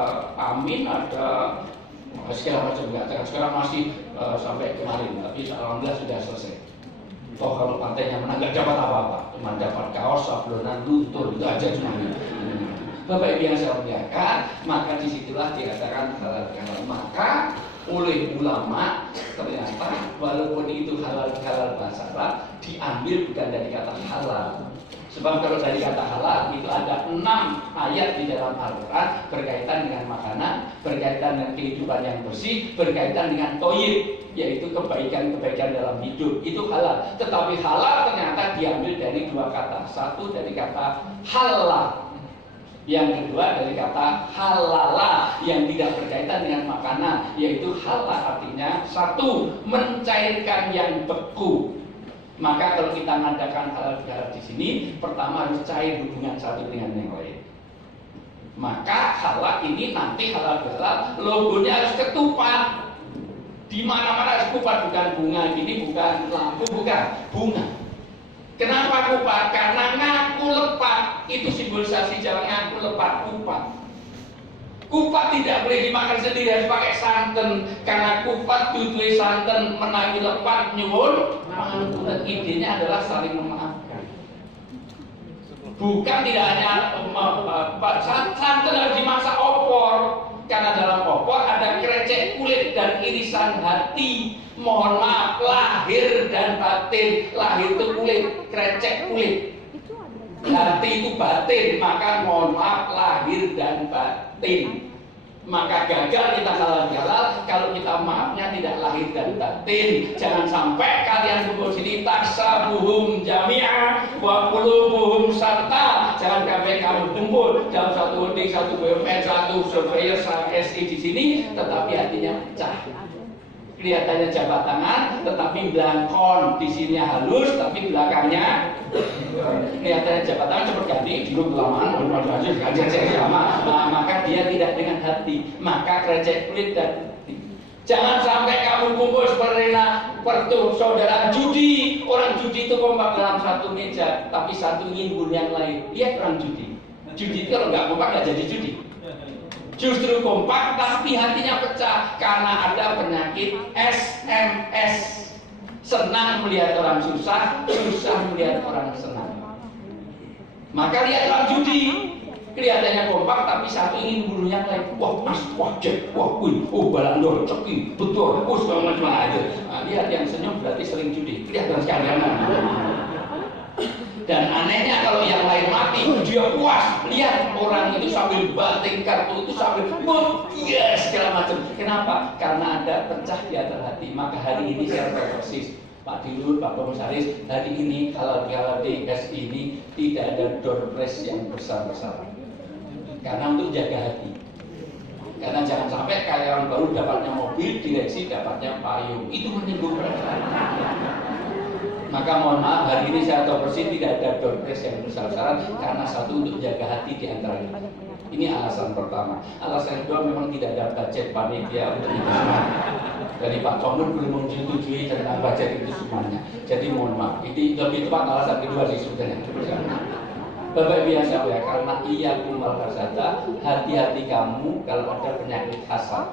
Amin, ada segala macam nggak. Sekarang masih sampai kemarin, tapi alhamdulillah sudah selesai. Toh kalau partainya menang nggak dapat apa-apa, cuma dapat kaos, sablonan, luntur, itu aja semuanya. Bapak Ibu yang saya muliakan, maka disitulah dikatakan halal bihalal. Maka oleh ulama ternyata walaupun itu halal bihalal bahasa Arab diambil bukan dari kata halal. Sebab kalau dari kata halal itu ada 6 ayat di dalam Al-Quran berkaitan dengan makanan, berkaitan dengan kehidupan yang bersih, berkaitan dengan toyib, yaitu kebaikan-kebaikan dalam hidup. Itu halal. Tetapi halal ternyata diambil dari 2 kata. Satu dari kata halal, yang kedua dari kata halala, yang tidak berkaitan dengan makanan, yaitu halal artinya satu, mencairkan yang beku. Maka kalau kita mengadakan halal bihalal di sini, pertama harus cair hubungan satu dengan yang lain. Maka halal ini nanti halal bihalal logonya harus ketupat. Di mana-mana harus kupat, bukan bunga gini, bukan lampu, bukan bunga. Kenapa kupat? Karena ngaku lepat, itu simbolisasi jalan ngaku lepat, kupat. Kupat tidak boleh dimakan sendiri, harus pakai santan. Karena kupat tujuh santan menawi lepat nyuwun. Idenya adalah saling memaafkan. Bukan tidak hanya santan harus dimasak opor. Karena dalam opor ada krecek kulit dan irisan hati. Mohon maaf, lahir dan batin. Lahir itu kulit, krecek kulit. Hati itu batin, maka mohon maaf lahir dan batin. Maka gagal kita halal bihalal kalau kita maafnya tidak lahir dan batin. Jangan sampai kalian kumpul sini taksabuhum jami'ah wa qulubuhum satta. Jangan sampai kamu kumpul dalam satu holding, satu BUMN, satu surveyor, satu SI di sini, tetapi hatinya pecah. Kelihatannya jabat tangan, tetapi belangkon di sini halus, tapi belakangnya kelihatannya jabat tangan seperti ganti dulu kelamaan, maka dia tidak dengan hati, maka krecek kulit dan hati. Jangan sampai kamu kumpul seperti saudara judi. Orang judi itu kompak dalam satu meja, tapi satu nyimbun yang lain. Lihat orang judi. Judi itu kalau nggak kompak nggak jadi judi. Justru kompak tapi hatinya pecah karena ada penyakit SMS. Senang melihat orang susah, susah melihat orang senang. Maka lihat orang judi, kelihatannya kompak tapi satu ingin bunuh yang lain. Wah mas, wah cek, wah wih, oh balandor, ceking, betul, segala macam aja. Nah, lihat yang senyum berarti sering judi. Kelihatan sekalian. Dan anehnya kalau yang lain mati, dia puas. Lihat orang itu sambil banting kartu itu sambil yes segala macam. Kenapa? Karena ada pecah di atas hati. Maka hari ini saya tahu persis, Pak Dirut, Pak Komisaris, hari ini halal bihalal DS ini tidak ada door prize yang besar-besar. Karena untuk jaga hati. Karena jangan sampai karyawan baru dapatnya mobil, direksi dapatnya payung. Itu menimbulkan. Maka mohon maaf, hari ini saya tahu persis tidak ada door prize yang besar-besaran karena satu untuk jaga hati di antaranya. Ini alasan pertama. Alasan kedua memang tidak ada budget panitia untuk itu semua. Dari Pak Congur belum menyetujui tentang budget itu semuanya. Jadi mohon maaf, ini lebih tepat alasan kedua sih sebenarnya. Bapak Ibu yang saya muliakan, karena iya kumal kasada, hati-hati kamu kalau ada penyakit hasad.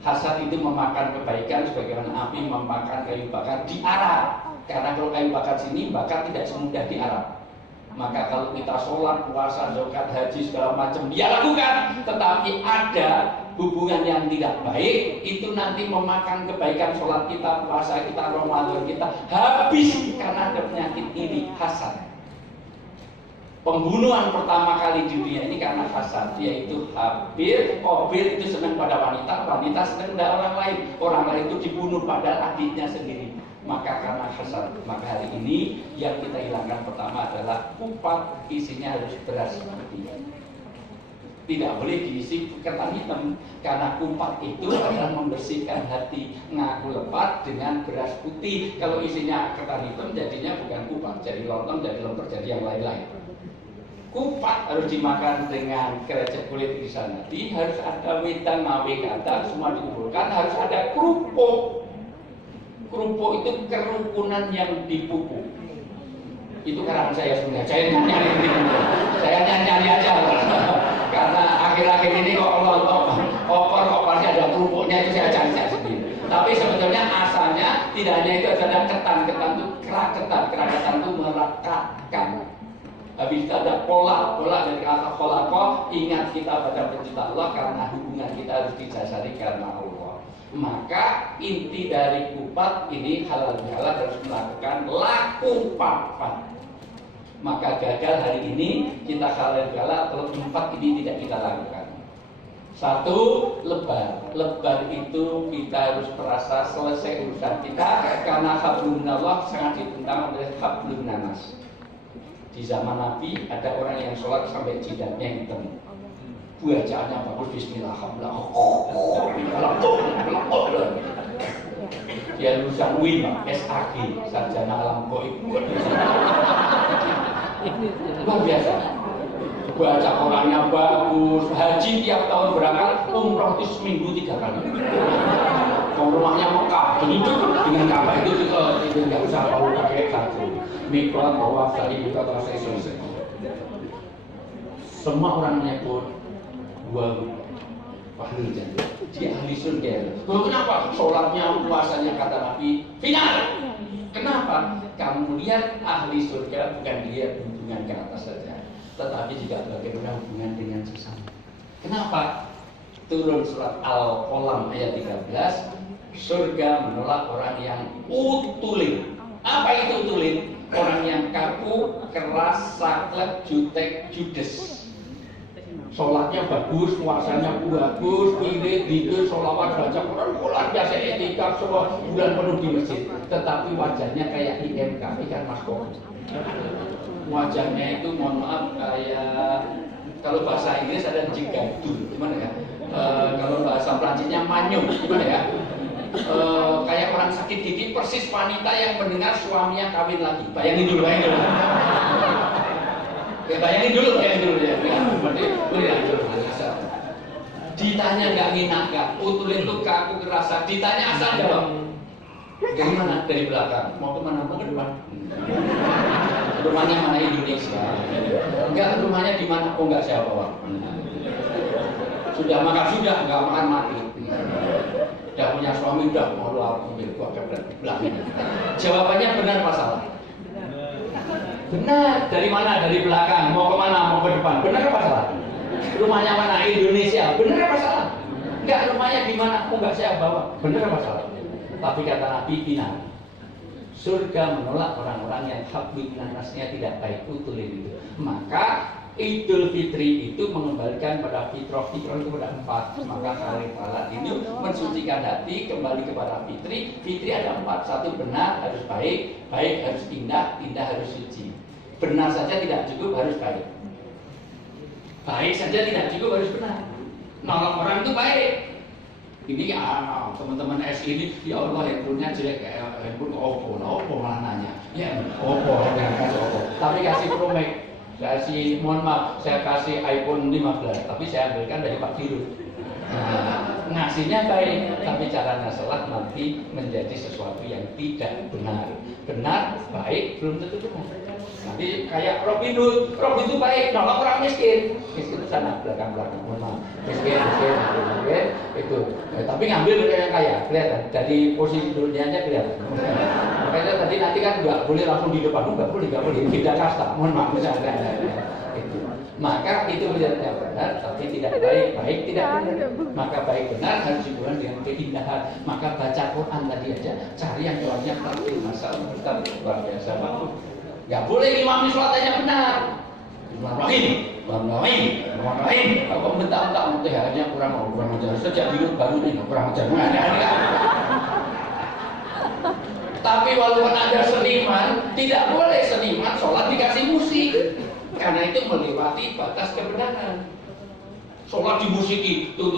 Hasad itu memakan kebaikan sebagaimana api memakan kayu bakar di Arab. Karena kalau kayu bakar sini bakar tidak semudah di Arab. Maka kalau kita sholat, puasa, zakat, haji, segala macam, ya lakukan. Tetapi ada hubungan yang tidak baik, itu nanti memakan kebaikan sholat kita, puasa kita, Ramadan kita, habis karena ada penyakit iri, hasad. Pembunuhan pertama kali di dunia ini karena hasad, yaitu Qabil itu senang pada wanita, wanita senang pada orang lain itu dibunuh pada adiknya sendiri. Maka karena hasad, maka hari ini yang kita hilangkan pertama adalah kupat, isinya harus beras putih. Tidak boleh diisi ketan hitam, karena kupat itu adalah membersihkan hati. Ngaku lepat dengan beras putih. Kalau isinya ketan hitam jadinya bukan kupat, jadi lontong, jadi lemper, jadi yang lain-lain. Kupat harus dimakan dengan krecek kulit di sana. Harus ada wedang, mawe, kata, semua dikumpulkan. Harus ada kerupuk. Kerupuk itu kerukunan yang dipupuk. Itu karangan saya sebenarnya. Saya nyanyi aja. Karena akhir-akhir ini kok opor pasti ada kerupuknya, itu saya cari sendiri. Tapi sebetulnya asalnya tidak hanya itu, ada ketan itu keraketan itu merekatkan. Habis itu ada pola dari kata kholaqah, ingat kita pada pencipta Allah, karena hubungan kita harus didasari karena Allah. Maka inti dari kupat ini halal bihalal harus melakukan laku papat. Maka gagal hari ini kita halal bihalal kalau empat ini tidak kita lakukan. Satu, lebar itu kita harus merasa selesai urusan kita, karena hablum minallah sangat ditentang oleh hablum nanas. Di zaman Nabi ada orang yang sholat sampai jidatnya hitam. Bacaannya bagus, bismillahirrahmanirrahim. Dia lulusan WIN, SAG, sarjana alam goib. Luar biasa. Baca Qurannya bagus, haji tiap tahun berangkat, umroh itu seminggu 3 kali. Kalau rumahnya Mekah, begitu dengan Ka'bah itu nggak usah bawa pakai kartu. Mikot, bawah, tadi buka selesai. Semua orang menyebut dua Fahlul Jannah, dia ahli surga. Kenapa? Sholatnya, puasanya kata Nabi final. Kenapa? Kamu lihat ahli surga bukan dia hubungan ke atas saja, tetapi juga bagaimana hubungan dengan sesama. Kenapa? Turun surat Al-Qalam ayat 13, surga menolak orang yang utulim. Apa itu utulim? Orang yang kaku, keras, saklek, jutek, judes. Sholatnya bagus, puasanya bagus, irit, zikir, sholawat, baca Quran, bulan biasa etika, semua bulan penuh di masjid. Tetapi wajahnya kayak IMK, ikan mas kok. Wajahnya itu mohon maaf kayak, kalau bahasa Inggris ada jigadul, gimana ya? Kalau bahasa Prancisnya manyung, gimana ya? Kayak orang sakit gigi, persis wanita yang mendengar suaminya kawin lagi. Bayangin dulu. Bayangin dulu ya. Ditanya nggak nginaka, utul itu kaku kerasa. Ditanya asal jawab. Dari mana? Dari belakang. Mau kemana? Mau ke depan. Rumahnya mana? Indonesia. Enggak, rumahnya di mana? Oh enggak, saya bawa. Sudah makan sudah, enggak makan mati. Udah punya suami, udah mau luar mobil, gua agak belakang. Jawabannya benar apa salah? Benar. Dari mana? Dari belakang. Mau kemana? Mau ke depan. Benar apa salah? Rumahnya mana? Indonesia. Benar apa salah? Enggak, rumahnya di mana? Oh enggak, saya bawa. Benar apa salah? Tapi kata Nabi final, surga menolak orang-orang yang hablum minannasnya tidak baik, utulim itu. Maka Idul Fitri itu mengembalikan pada fitrah itu pada 4. Maka hari salat ini mensucikan hati kembali kepada fitri. Fitri ada 4. 1 benar harus baik, baik harus indah, indah harus suci. Benar saja tidak cukup, harus baik. Baik saja tidak cukup, harus benar. Nolong orang itu baik. Ini ya teman-teman S ini, ya Allah handphonenya jelek kayak handphone Oppo malah nanya. Ya Oppo, jangan kasih Oppo. Tapi kasih Pro Max. Mohon maaf, saya kasih iPhone 15, tapi saya ambilkan dari Pak Dirut. Ngasihnya baik, tapi caranya salah nanti menjadi sesuatu yang tidak benar. Benar, baik, belum tentu benar. Nanti kayak Robin Hood itu baik, nolong orang miskin. Miskin itu sana belakang, mohon maaf. Miskin itu. Tapi ngambil yang kaya, kelihatan. Dari posisi dulunya aja kelihatan. Makanya tadi nanti kan nggak boleh langsung di depan, nggak boleh. Beda kasta, mohon maaf misalnya. Itu. Maka itu melihatnya benar, tapi tidak baik tidak benar. Maka baik benar harus dihubungkan dengan keindahan. Maka baca Quran tadi aja, cari yang doanya praktis, masalah tetap luar biasa bagus. Gak boleh imam sholatnya benar. Bismillahirrahmanirrahim. Apa bentak-bentak hanya kurang ajar. Sejak dulu baru ini kurang ajar. Tapi walaupun ada seniman, tidak boleh seniman sholat dikasih musik, karena itu melewati batas kebenaran. Sholat dimusiki, nggak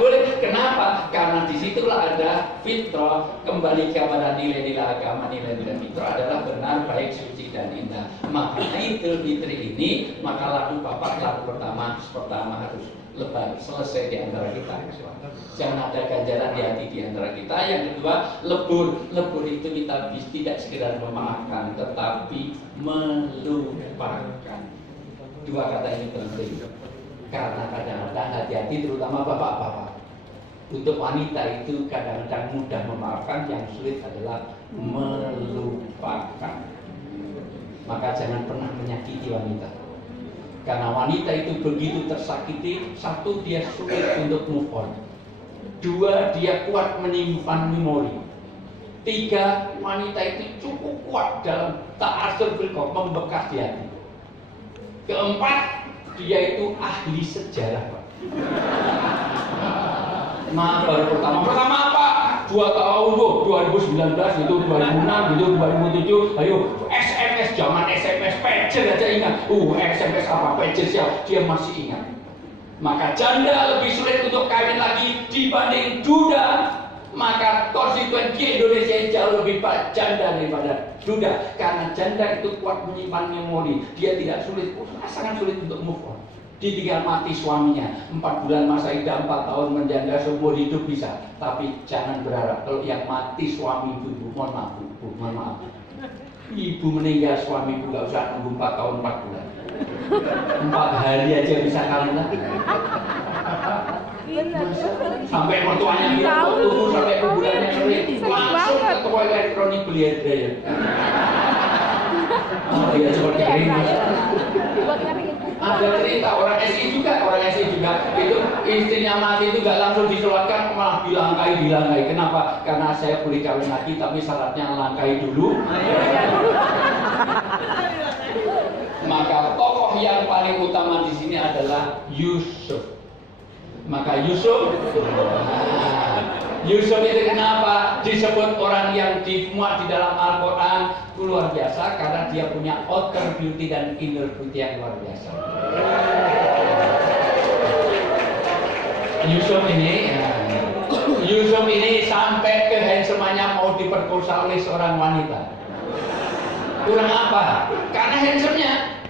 boleh. Kenapa? Karena disitulah ada fitrah, kembali kepada nilai-nilai agama, nilai-nilai fitrah adalah benar, baik, suci dan indah. Maka Idul Fitri ini, maka lagu bapak lagu pertama harus lebar, selesai di antara kita. Jangan ada ganjaran di hati di antara kita. Yang kedua, lebur itu kita tidak sekedar memaafkan, tetapi melupakan. Dua kata ini penting, karena kadang-kadang hati-hati, terutama bapak-bapak. Untuk wanita itu kadang-kadang mudah memaafkan, yang sulit adalah melupakan. Maka jangan pernah menyakiti wanita. Karena wanita itu begitu tersakiti, satu, dia sulit untuk move on. Dua, dia kuat menyimpan memori. Tiga, wanita itu cukup kuat dalam ta'asur bil qalb, membekas di hati. Keempat, dia itu ahli sejarah, Pak. Maaf, baru pertama apa? 2 tahun, 2019 itu 2006 itu 2007. Ayo SMS, zaman SMS pager aja ingat. SMS apa pager siapa? Dia masih ingat. Maka janda lebih sulit untuk kawin lagi dibanding duda. Maka konsekuen di Indonesia jauh lebih janda daripada duda, karena janda itu kuat menyimpan memori. Dia tidak sulit, sangat sulit untuk move on. Ditinggal mati suaminya, 4 bulan masa idah, 4 tahun menjanda, seumur hidup bisa. Tapi jangan berharap kalau yang mati suami ibu, mohon maaf. Ibu meninggal, suami ibu gak usah nunggu 4 tahun 4 bulan. 4 hari aja bisa kawin lagi. Sampai mertuanya bilang tunggu sampai kuburannya kering, langsung ke toko elektronik beli hair dryer. Dia seperti ini. Ada cerita orang SI juga itu istrinya mati itu gak langsung disolatkan, malah dilangkai. Kenapa? Karena saya boleh kawin lagi, tapi syaratnya langkai dulu. Maka tokoh yang paling utama di sini adalah Yusuf. Maka Yusuf itu kenapa disebut orang yang dimuat di dalam Al-Quran luar biasa? Karena dia punya outer beauty dan inner beauty yang luar biasa. Yusuf ini sampai ke handsome-nya mau diperkosa oleh seorang wanita. Kurang apa? Karena handsome-nya.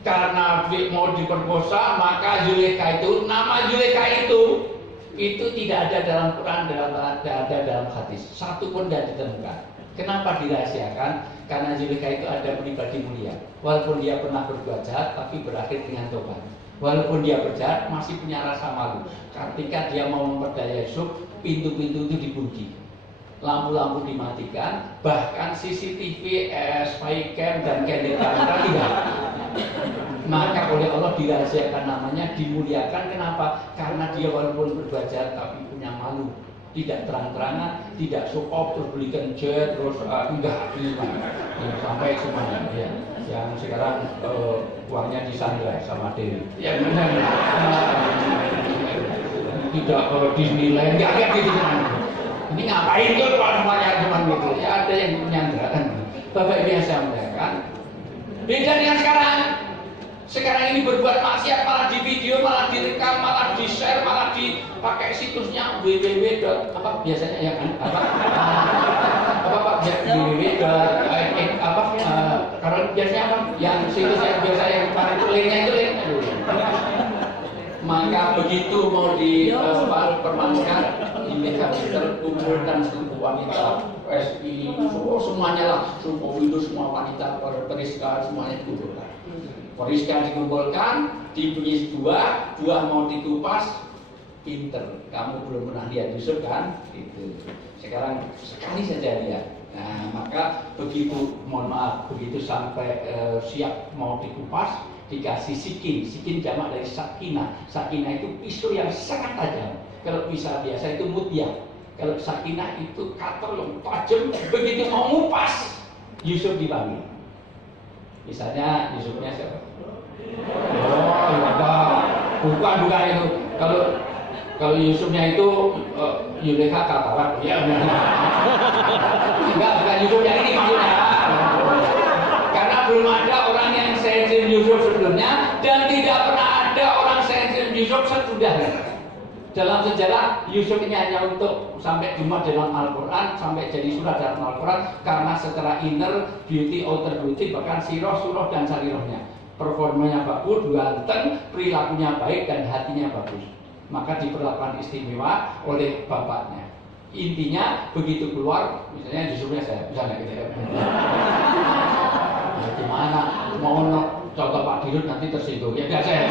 Karena mau diperkosa, maka Zulaikha itu, nama Zulaikha itu tidak ada dalam Quran, tidak ada dalam hadis, satu pun tidak ditemukan. Kenapa dirahasiakan? Karena Zulaikha itu ada pribadi mulia. Walaupun dia pernah berbuat jahat, tapi berakhir dengan tobat. Walaupun dia berjahat, masih punya rasa malu. Ketika dia mau memperdaya Yusuf, pintu-pintu itu dikunci, lampu-lampu dimatikan, bahkan CCTV, spycam dan candid camera tidak. Maka oleh Allah dirahasiakan namanya, dimuliakan. Kenapa? Karena dia walaupun berbuat jahat tapi punya malu, tidak terang-terangan, tidak show off, terus belikan jet, terus enggak sampai semuanya ya. Yang sekarang uangnya disandra sama Dewi. Ya benar. Tidak Disneyland, enggak gitu kan. Ini ngapain tuh kalau semuanya cuma gitu? Ya ada yang menyandrakan. Bapak Ibu yang saya muliakan, beda dengan sekarang. Sekarang ini berbuat maksiat malah di video, malah direkam, malah di share, malah dipakai situsnya www. Apa biasanya ya kan? Apa di kalau biasanya kan yang situ saya biasa yang paling linknya itu link. Maka begitu mau dipermankan, ini harus terkumpulkan seluruh wanita SI, semuanya lah, seluruh itu semua wanita Periska semuanya dikumpulkan. Periska dikumpulkan, diberi dua mau dikupas, pinter. Kamu belum pernah lihat Yusuf kan? Itu. Sekarang sekali saja lihat. Nah, maka begitu, mohon maaf, begitu sampai siap mau dikupas, dikasih sikin jamak dari sakinah. Sakinah itu pisau yang sangat tajam. Kalau pisau biasa itu mutyah. Kalau sakinah itu cutter yang tajam. Begitu mau ngupas, Yusuf dipanggil. Misalnya Yusufnya siapa? Oh, bukan itu. Kalau Yusufnya itu Yulekha Katarak, ya bukan Yusufnya ini maksudnya. Karena belum ada orang yang sensitif Yusuf sebelumnya dan tidak pernah ada orang sensitif Yusuf sesudahnya. Dalam sejarah Yusuf ini hanya untuk sampai Jumat dalam Al-Quran, sampai jadi surah dalam Al-Quran, karena secara inner beauty, outer beauty, bahkan sirah, surah dan sarirohnya, performanya bagus, ganteng, perilakunya baik dan hatinya bagus. Maka diperlakukan istimewa oleh bapaknya. Intinya begitu keluar, misalnya Yusufnya saya, misalnya gitu ya. Nah, gimana? Mau contoh Pak Dirut nanti tersinggung. Ya biasa ya.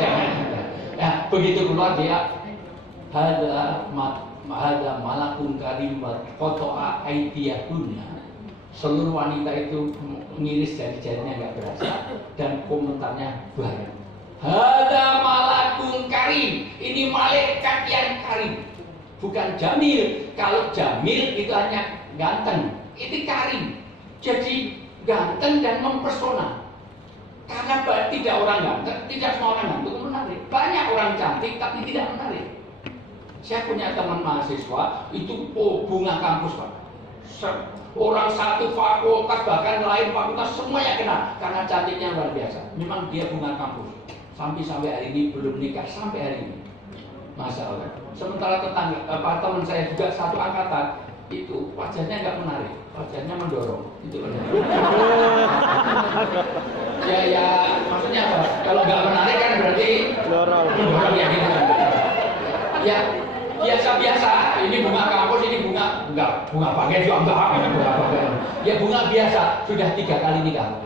Ya, begitu keluar dia hada malakun karim wa qata'a aydiyahunna. Seluruh wanita itu ngiris jari-jarinya enggak berasa dan komentarnya banyak. Hada malakun karim, ini malaikat yang karim, bukan jamil. Kalau jamil itu hanya ganteng, itu karim. Jadi ganteng dan mempesona. Karena tidak orang ganteng, tidak semua orang ganteng menarik. Banyak orang cantik tapi tidak menarik. Saya punya teman mahasiswa itu bunga kampus Pak. Orang satu fakultas bahkan lain fakultas semuanya kenal karena cantiknya luar biasa. Memang dia bunga kampus. Sampai hari ini belum nikah sampai hari ini. Masya Allah. Sementara teman saya juga satu angkatan itu wajahnya nggak menarik, wajahnya mendorong. Itu ya maksudnya apa? Kalau nggak menarik kan berarti mendorong ya gitu. Ya biasa. Ini bunga kampus, ini bunga pakai juga bunga pakai. Ya bunga biasa sudah 3 kali nikah.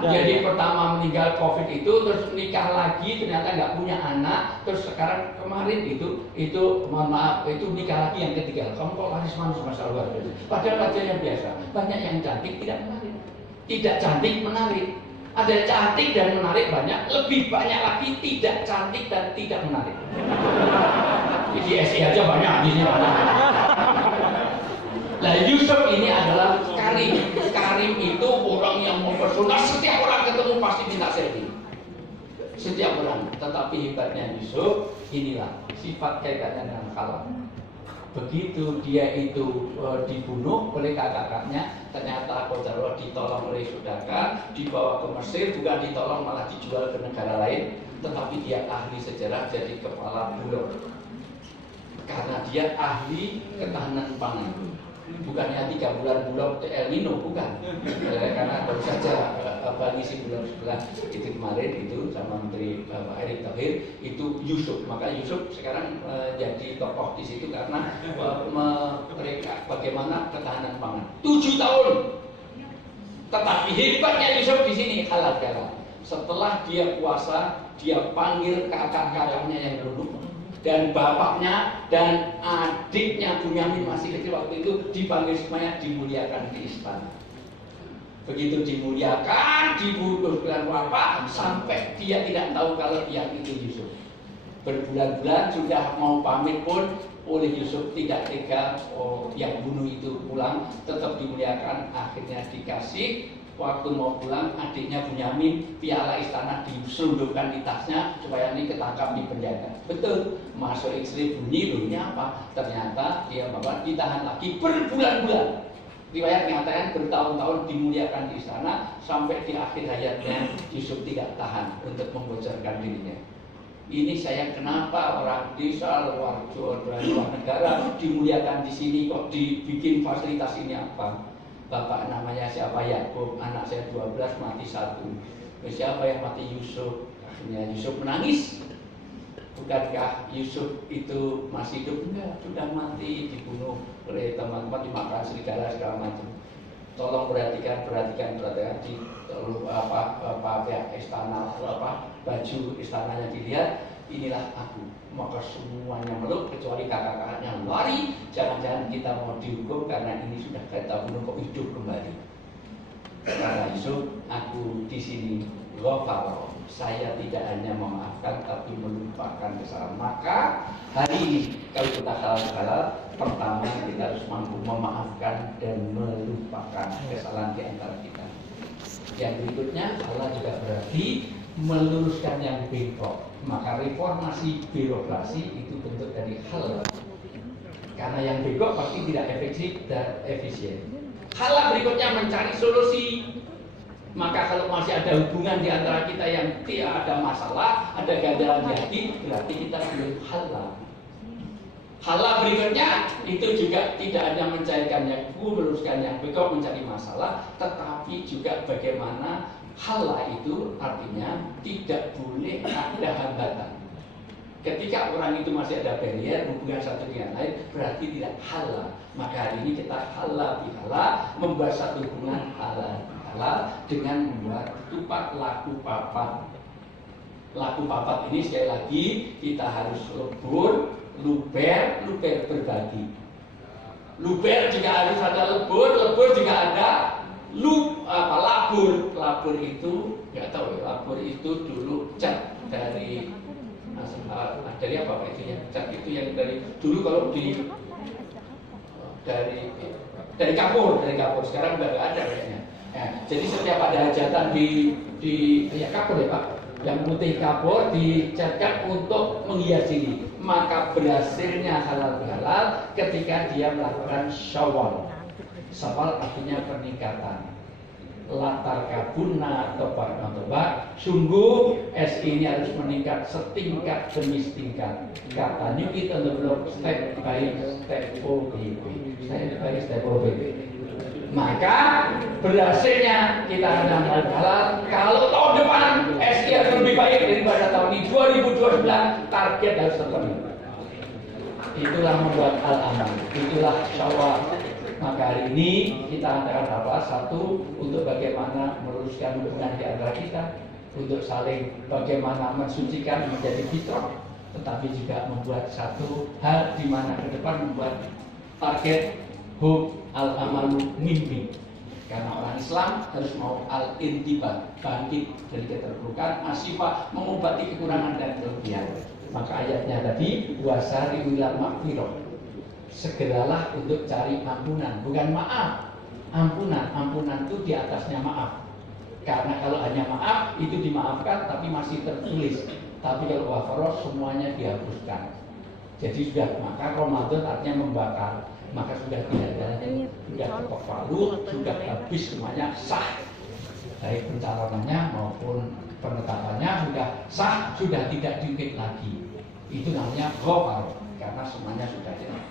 Jadi pertama meninggal COVID itu, terus nikah lagi ternyata nggak punya anak, terus sekarang kemarin itu mohon maaf itu nikah lagi yang ketiga. Kamu kok laris manis Mas Allah? Padahal wajahnya biasa. Banyak yang cantik tidak menarik, tidak cantik menarik. Ada cantik dan menarik banyak, lebih banyak lagi tidak cantik dan tidak menarik. Di SI aja banyak, di sini banyak. Nah Yusuf ini adalah karim. Karim itu orang yang mempesona. Setiap orang ketemu pasti minta selfie. Setiap orang. Tetapi hebatnya Yusuf inilah sifat kaitannya dengan halal. Begitu dia itu dibunuh oleh kakaknya, ternyata Qadarullah ditolong oleh saudara, dibawa ke Mesir, bukan ditolong malah dijual ke negara lain. Tetapi dia ahli sejarah jadi kepala bulog. Karena dia ahli ketahanan pangan. Bukannya 3 bulan bulog El Nino, bukan. Karena baru saja ngisi bulan sebelah itu kemarin itu sama Menteri Erick Thohir itu Yusuf. Maka Yusuf sekarang jadi tokoh di situ karena mereka bagaimana ketahanan pangan 7 tahun. Tetapi hebatnya Yusuf di sini halal bihalal. Setelah dia puasa, dia panggil kakak-kakaknya yang dulu. Dan bapaknya dan adiknya Bunyamin masih kecil waktu itu dipanggil semuanya, dimuliakan di istana. Begitu dimuliakan, dibunuh dengan apa sampai dia tidak tahu kalau yang itu Yusuf. Berbulan-bulan sudah mau pamit pun oleh Yusuf tidak tega, yang bunuh itu pulang, tetap dimuliakan. Akhirnya dikasih. Waktu mau pulang, adiknya Bunyamin piala istana diselundupkan di tasnya supaya ini ketangkap di penjara. Betul, masuk istri bunyi, loh ini apa? Ternyata dia bapak ditahan lagi berbulan-bulan. Riwayat mengatakan bertahun-tahun dimuliakan di istana sampai di akhir hayatnya Yusuf tidak tahan untuk membocorkan dirinya. Ini saya kenapa orang desa luar negara dimuliakan di sini kok dibikin fasilitas ini apa? bapak namanya siapa Yakub, anak saya 12 mati 1. Siapa yang mati? Yusuf. Akhirnya Yusuf menangis. Bukankah Yusuf itu masih hidup? Enggak, sudah mati, dibunuh oleh teman-teman, dimakan serigala segala macam. Tolong perhatikan di pihak istana, baju istananya dilihat. Inilah aku. Maka semuanya meluk kecuali kakak-kakaknya lari. Jangan-jangan kita mau dihukum karena ini sudah kita bunuh kok hidup kembali. Kata Yusuf, aku di sini ghafar. Saya tidak hanya memaafkan tapi melupakan kesalahan. Maka hari ini kalau kita halal, pertama kita harus mampu memaafkan dan melupakan kesalahan di antara kita. Yang berikutnya halal juga berarti meluruskan yang bengkok. Maka reformasi birokrasi itu bentuk dari halal. Karena yang bengkok pasti tidak efektif dan efisien. Halal berikutnya mencari solusi. Maka kalau masih ada hubungan di antara kita yang tidak ada masalah, ada ganjalan di hati, berarti kita belum halal. Halal berikutnya itu juga tidak hanya mencairkan yang meluruskan yang bengkok, mencari masalah, tetapi juga bagaimana halal itu artinya tidak boleh ada hambatan. Ketika orang itu masih ada barrier hubungan satu dengan lain, berarti tidak halal. Maka hari ini kita halal bihalal, membuat satu hubungan halal dengan membuat tupat laku papat. Laku papat ini sekali lagi kita harus luber berbagi. Luber juga harus ada lebur juga ada labur. Labur itu nggak tahu ya, labur itu dulu cat dari apa itu ya? Cat itu yang dari dulu kalau dari kapur sekarang udah nggak ada kayaknya. Ya, jadi setiap ada hajatan di kapur ya Pak, yang putih kapur dicatkan untuk menghias diri. Maka berhasilnya halal bihalal ketika dia melakukan syawal. Syawal artinya peningkatan. Latar kabuna tebak. Sungguh SI ini harus meningkat setingkat demi setingkat. Kata Nyuki tentu step by step OBB. Step OBB. Maka berhasilnya kita ada halal kalau tahun depan SI harus lebih baik daripada tahun ini 2029, target harus terpenuhi. Itulah membuat al-amal, itulah syawal. Maka hari ini kita akan apa? Satu, untuk bagaimana meluruskan hubungan di antara kita, untuk saling bagaimana mensucikan menjadi fitrah, tetapi juga membuat satu hal di mana ke depan membuat target hub al-amalu mimpi. Karena orang Islam harus mau al-intibat, bangkit dari keterpurukan, asifah, mengobati kekurangan dan kelebihan. Maka ayatnya tadi wasari ilal maghfirah. Segeralah untuk cari ampunan, bukan maaf. Ampunan itu di atasnya maaf. Karena kalau hanya maaf itu dimaafkan tapi masih tertulis. Tapi kalau wafaroh semuanya dihapuskan. Jadi sudah, maka Ramadan artinya membakar. Maka sudah tidak ada, sudah ketok palu, sudah habis semuanya sah. Baik pencalonannya maupun penetapannya sudah sah, sudah tidak diungkit lagi. Itu namanya ghafar, karena semuanya sudah jelas.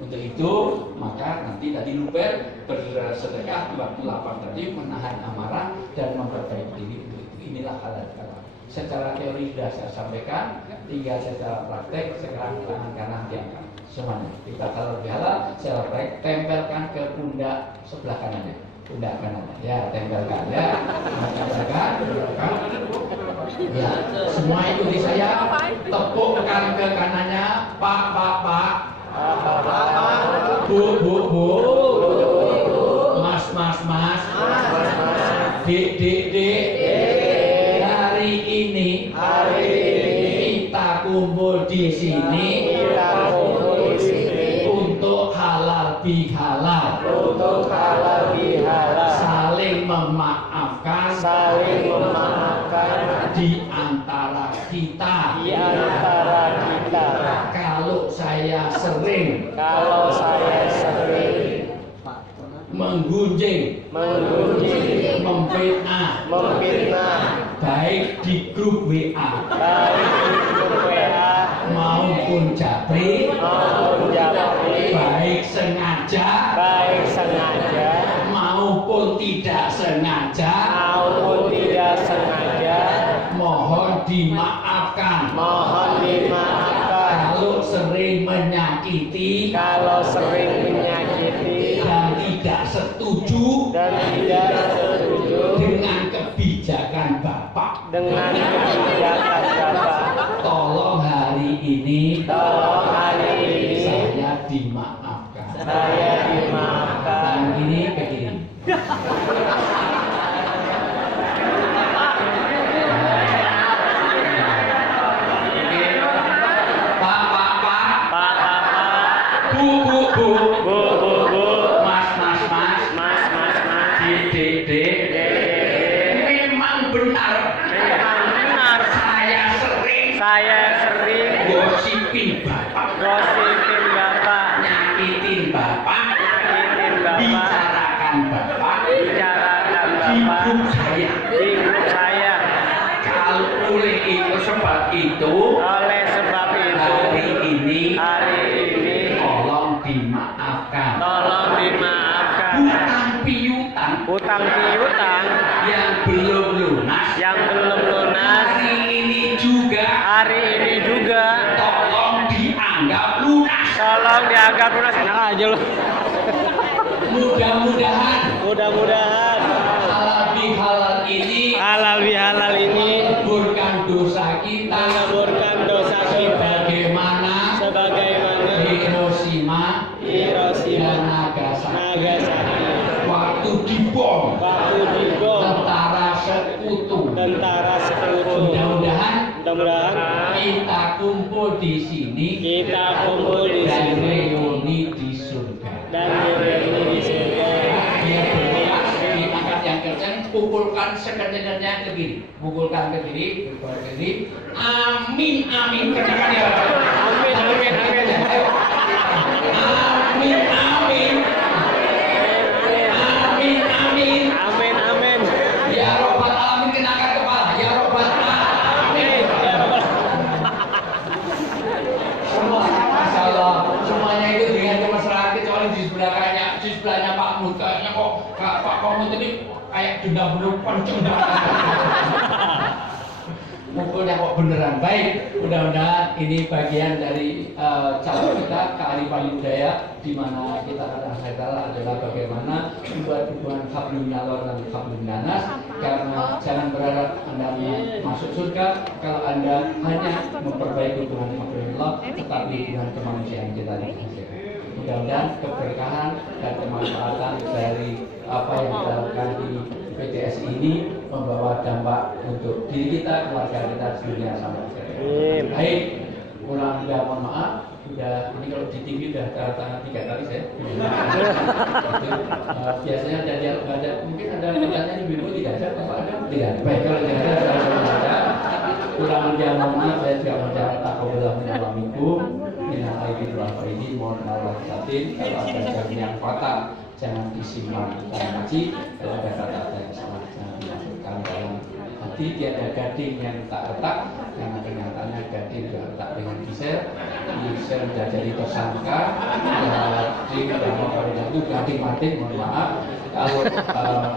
Untuk itu maka nanti tadi luber bersedekah 28 tadi menahan amarah dan memperbaiki diri. Inilah halal bihalal. Secara teori sudah saya sampaikan, tinggal secara praktek sekarang tangan kanan diangkat. Semuanya kita halal bihalal secara praktek, tempelkan ke pundak sebelah kanannya, pundak kanannya. Ya, tempelkan ya. Tempelkan. Ya, semua ikuti saya. Tepukkan ke kanannya, Pak. Bu. Mas. Dik. Hari ini kita kumpul di sini untuk halal bihalal. Saling memaafkan di antara kita. Kalau saya sering menggunjing, memfitnah, baik di grup WA maupun japri, baik sengaja dimaafkan. Mohon dimaafkan. Kalau sering menyakiti Kalau sering menyakiti dan tidak setuju dan tidak setuju dengan kebijakan Bapak, dengan kebijakan Bapak, tolong hari ini tolong hari ini saya dimaafkan. saya dimaafkan. Dan ini begini. Pak, Bu, Mas, Dek. Memang benar. Saya sering gosipin Bapak, nyakitin Bapak, bicarakan Bapak di grup saya. Kalau oleh itu sebab itu, hari ini tolong dimaafkan. Hutang piutang yang belum lunas hari ini juga tolong dianggap lunas. Enak aja loh. Mudah-mudahan halal bihalal ini meleburkan dosa kita sebagaimana Hiroshima dan Nagasaki. Waktu dibom tentara sekutu. Mudah-mudahan kita kumpul di sini dan reuni di surga. Biar berdoa diangkat yang kencang, pukulkan sekencang-kencangnya ke kiri. Pukulkan ke kiri, amin. Kencangkan ya. Amin. Ya Rabbal Alamin, kenakan kepala. Ya Rabbal Alamin. Semuanya itu dengan kemesraan, kecuali di sebelahnya Pak Mut. Kayaknya kok Pak Mut ini kayak denda belum kenceng. Mukulnya kok beneran. Baik, mudah-mudahan ini bagian dari cara kita kearifan budaya, di mana kita akan adalah bagaimana membuat hubungan hablum minallah dan hablum minanas. Karena jangan berharap Anda masuk surga kalau Anda hanya memperbaiki hubungan hablum minallah, tetapi hubungan kemanusiaan kita dihasilkan. Mudah-mudahan keberkahan dan kemanfaatan dari apa yang kita lakukan di PTS ini membawa dampak untuk diri kita, keluarga kita, dunia sampai akhirat. Baik, kurang lebih mohon maaf. Udah ini kalau di TV udah tanda tangan 3 kali saya. Biasanya ada dialog, mungkin ada pertanyaan ibu-ibu tidak ada, apa ada? Tidak. Baik, kalau tidak ada, saya ada. Kurang lebih mohon maaf, saya juga mengucapkan takabullah minallah minkum. Minal aidin wal faizin, mohon Allah satin. Kalau ada jarum yang fatal, jangan disimpan kita ngaji. Kalau ada kata-kata yang salah, jangan dimasukkan dalam hati. Tiada gading yang tak retak, karena kenyataannya gading juga retak dengan Gisel sudah jadi tersangka. Gading sudah mau kawin itu gading mati, mohon maaf. Kalau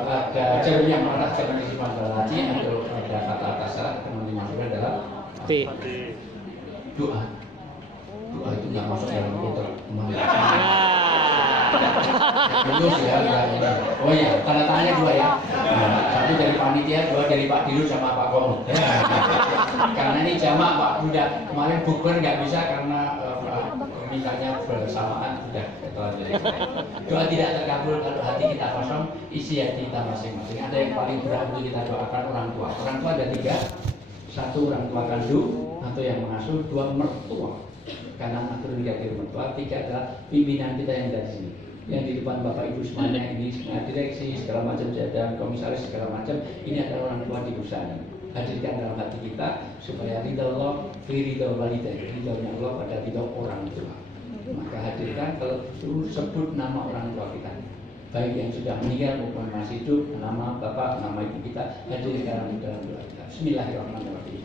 ada jarum yang merah, jangan disimpan dalam hati. Atau ada kata-kata salah, yang dimasukkan dalam doa. Doa itu nggak masuk dalam kotak terus ya. Oh iya, tanda tangannya 2 ya. Satu dari panitia, 2 dari Pak Dirut sama Pak Komo. Karena ini jamak Pak Buddha. Kemarin bukber nggak bisa karena mintanya bersamaan. Sudah ketelanjang. Doa tidak terkabul kalau hati kita kosong, isi hati kita masing-masing. Ada yang paling berat untuk kita doakan orang tua. Orang tua ada 3. 1 orang tua kandung atau yang mengasuh, 2 mertua. Karena anak turun dari mertua, 3 adalah pimpinan kita yang dari sini. Yang di depan Bapak Ibu semuanya ini, direksi segala macam, dan komisaris segala macam, ini adalah orang tua di perusahaan ini. Hadirkan dalam hati kita supaya ridha Allah, ridha walidain, ridhonya Allah pada ridha orang tua. Maka hadirkan, kalau perlu sebut nama orang tua kita, baik yang sudah meninggal maupun masih hidup, nama bapak, nama ibu kita, hadirkan dalam doa kita. Bismillahirrahmanirrahim.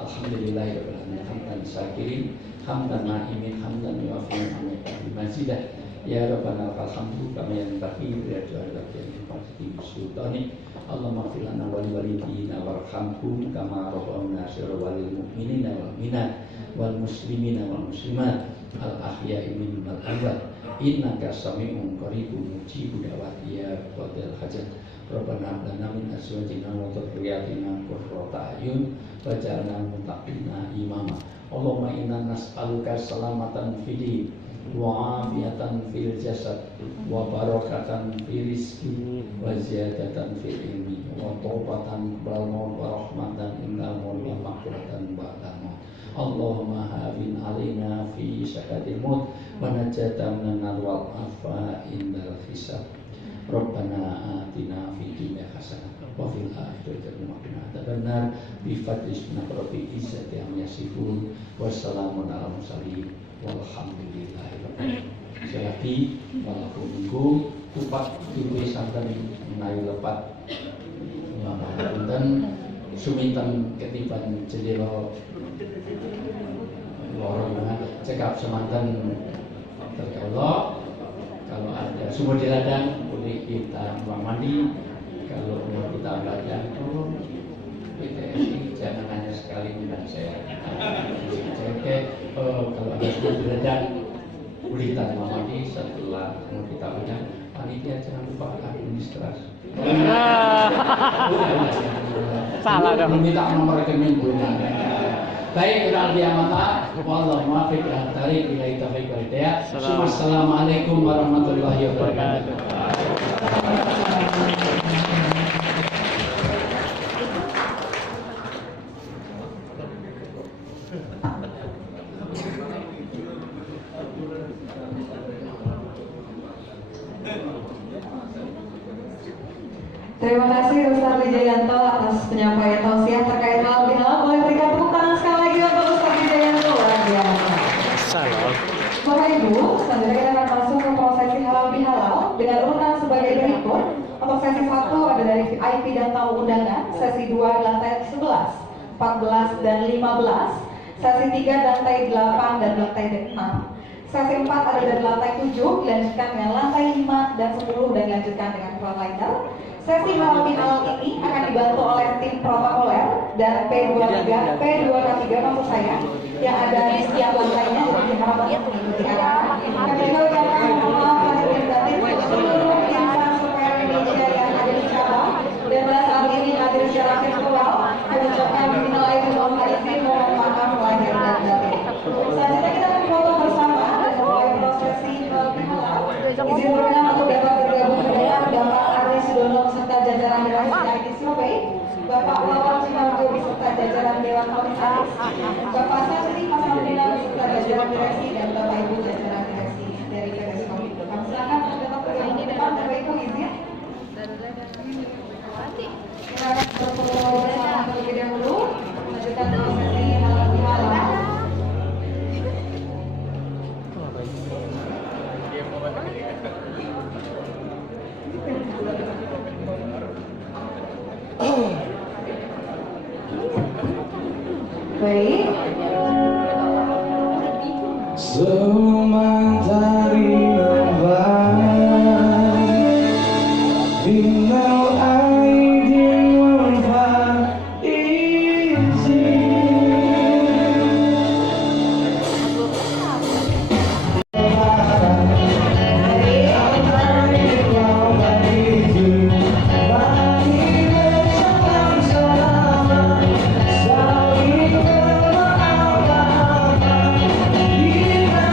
Alhamdulillahirrahmanirrahim. Hamdan syakirin, hamdan na'imin, hamdan yu'afin, hamdan mazidah. Ya Rabbana lakal hamdu kama yanbaghi li jalalihi wa sultani. Allahumma ighfir lana wa li walidina warhamhum kama rabbawna shighran wa lil mu'minina wal mu'minat wal muslimina wal muslimat al ahya'i minhum wal amwat. Innaka sami'un qaribun mujibud da'wati ya qadil hajat. Rabbana hab lana min azwajina wa dhurriyyatina qurrata a'yun waj'alna muttaqina imama. Allahumma inna nas'aluka salamatan fid din wa afiyatan fil jasad wa barakatan fil rizqi wa ziyadatan fil ilmi wa taubatan qabla maut wa rahmatan indal maut wa maghfiratan ba'dal maut. Allahumma hawin alaina fi sakhatil maut wa najatan minan wal afa indal hisab. Rabbana atina fid dunya hasanah wa fil akhirati hasanah wa qina adzabannar bi fadlika rabbil izzati amma yasifun wa salamun alal mursalin walhamdulillahi rabbil alamin. Sekali walaupun kupat tipe santan menawi lepat ngapunten suminten ketiban jendela lorong cekap semanten terkelok. Kalau ada sumur di ladang boleh kita nuang mandi. Kalau mau kita belajar tolong PTSI jangan hanya sekali undang saya. Oke, kalau ada sumur di ladang boleh kita nuang mandi. Setelah mau kita belajar panitia jangan lupa administrasi. Salah dong. Minta nomor rekening boleh. Baik, udah lebih amata. Wallahu muwaffiq ila thariq ila taufiq wal hidayah. Assalamualaikum warahmatullahi wabarakatuh. Terima kasih Ustaz Wijayanto atas penyampaian tausiah terkait halal bihalal. Boleh berikan tepuk tangan sekali lagi untuk Ustaz Wijayanto, luar biasa. Bapak Ibu, selanjutnya kita akan masuk ke prosesi halal bihalal dengan urutan sebagai berikut. Untuk sesi 1 ada dari VIP dan tamu undangan, sesi 2 di lantai 11, 14 dan 15, sesi 3 lantai 8 dan lantai 6. Sesi 4 ada dari lantai 7, dilanjutkan dengan lantai 5 dan 10 dan dilanjutkan dengan frontliner. Sesi halal bihalal ini akan dibantu oleh tim protokoler dan P23 maksud saya yang ada di setiap lantainya untuk diharapkan mengikuti arahan. Kami juga ucapkan mohon maaf lahir dan batin untuk seluruh insan supaya Indonesia yang ada di cabang dan pada saat ini hadir secara virtual. Kami ucapkan minal aidin wal faizin, mohon maaf lahir dan batin. Selanjutnya kita akan foto bersama dan memulai prosesi halal bihalal. Izin berkenan untuk dapat bergabung dengan Bapak Aris Sudono serta jajaran Dewan IT Survey, Bapak Wawan Simarjo beserta jajaran Dewan Komisaris, Bapak Satri Pasandina beserta jajaran direksi dan Bapak Ibu jajaran direksi dari PT Survey. Kami silakan untuk dapat bergabung di depan. Bapak Ibu izin. Kita akan berfoto bersama terlebih dahulu, melanjutkan prosesi halal bihalal. Baik. Semantari lebat Minal aidin wal faizin Saling bermaafan, kita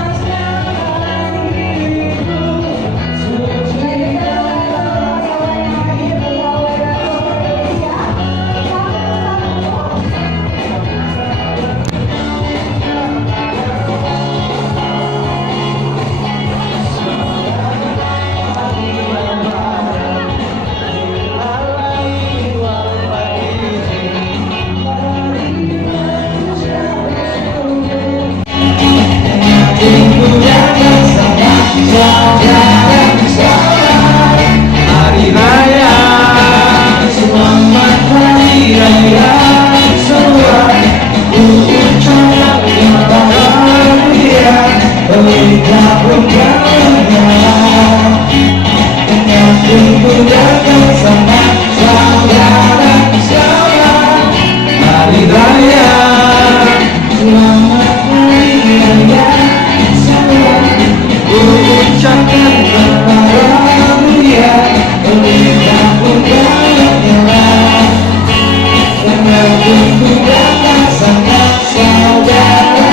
tunggu datang sana saudara.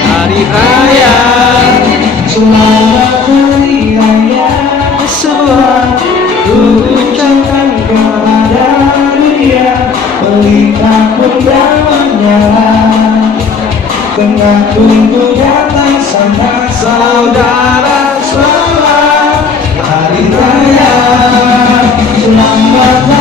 Hari raya, Selamat hari raya, selamat ku ucapkan kepada dunia, pelita pun damanya. Tengah tunggu datang sana saudara, selamat hari raya, selamat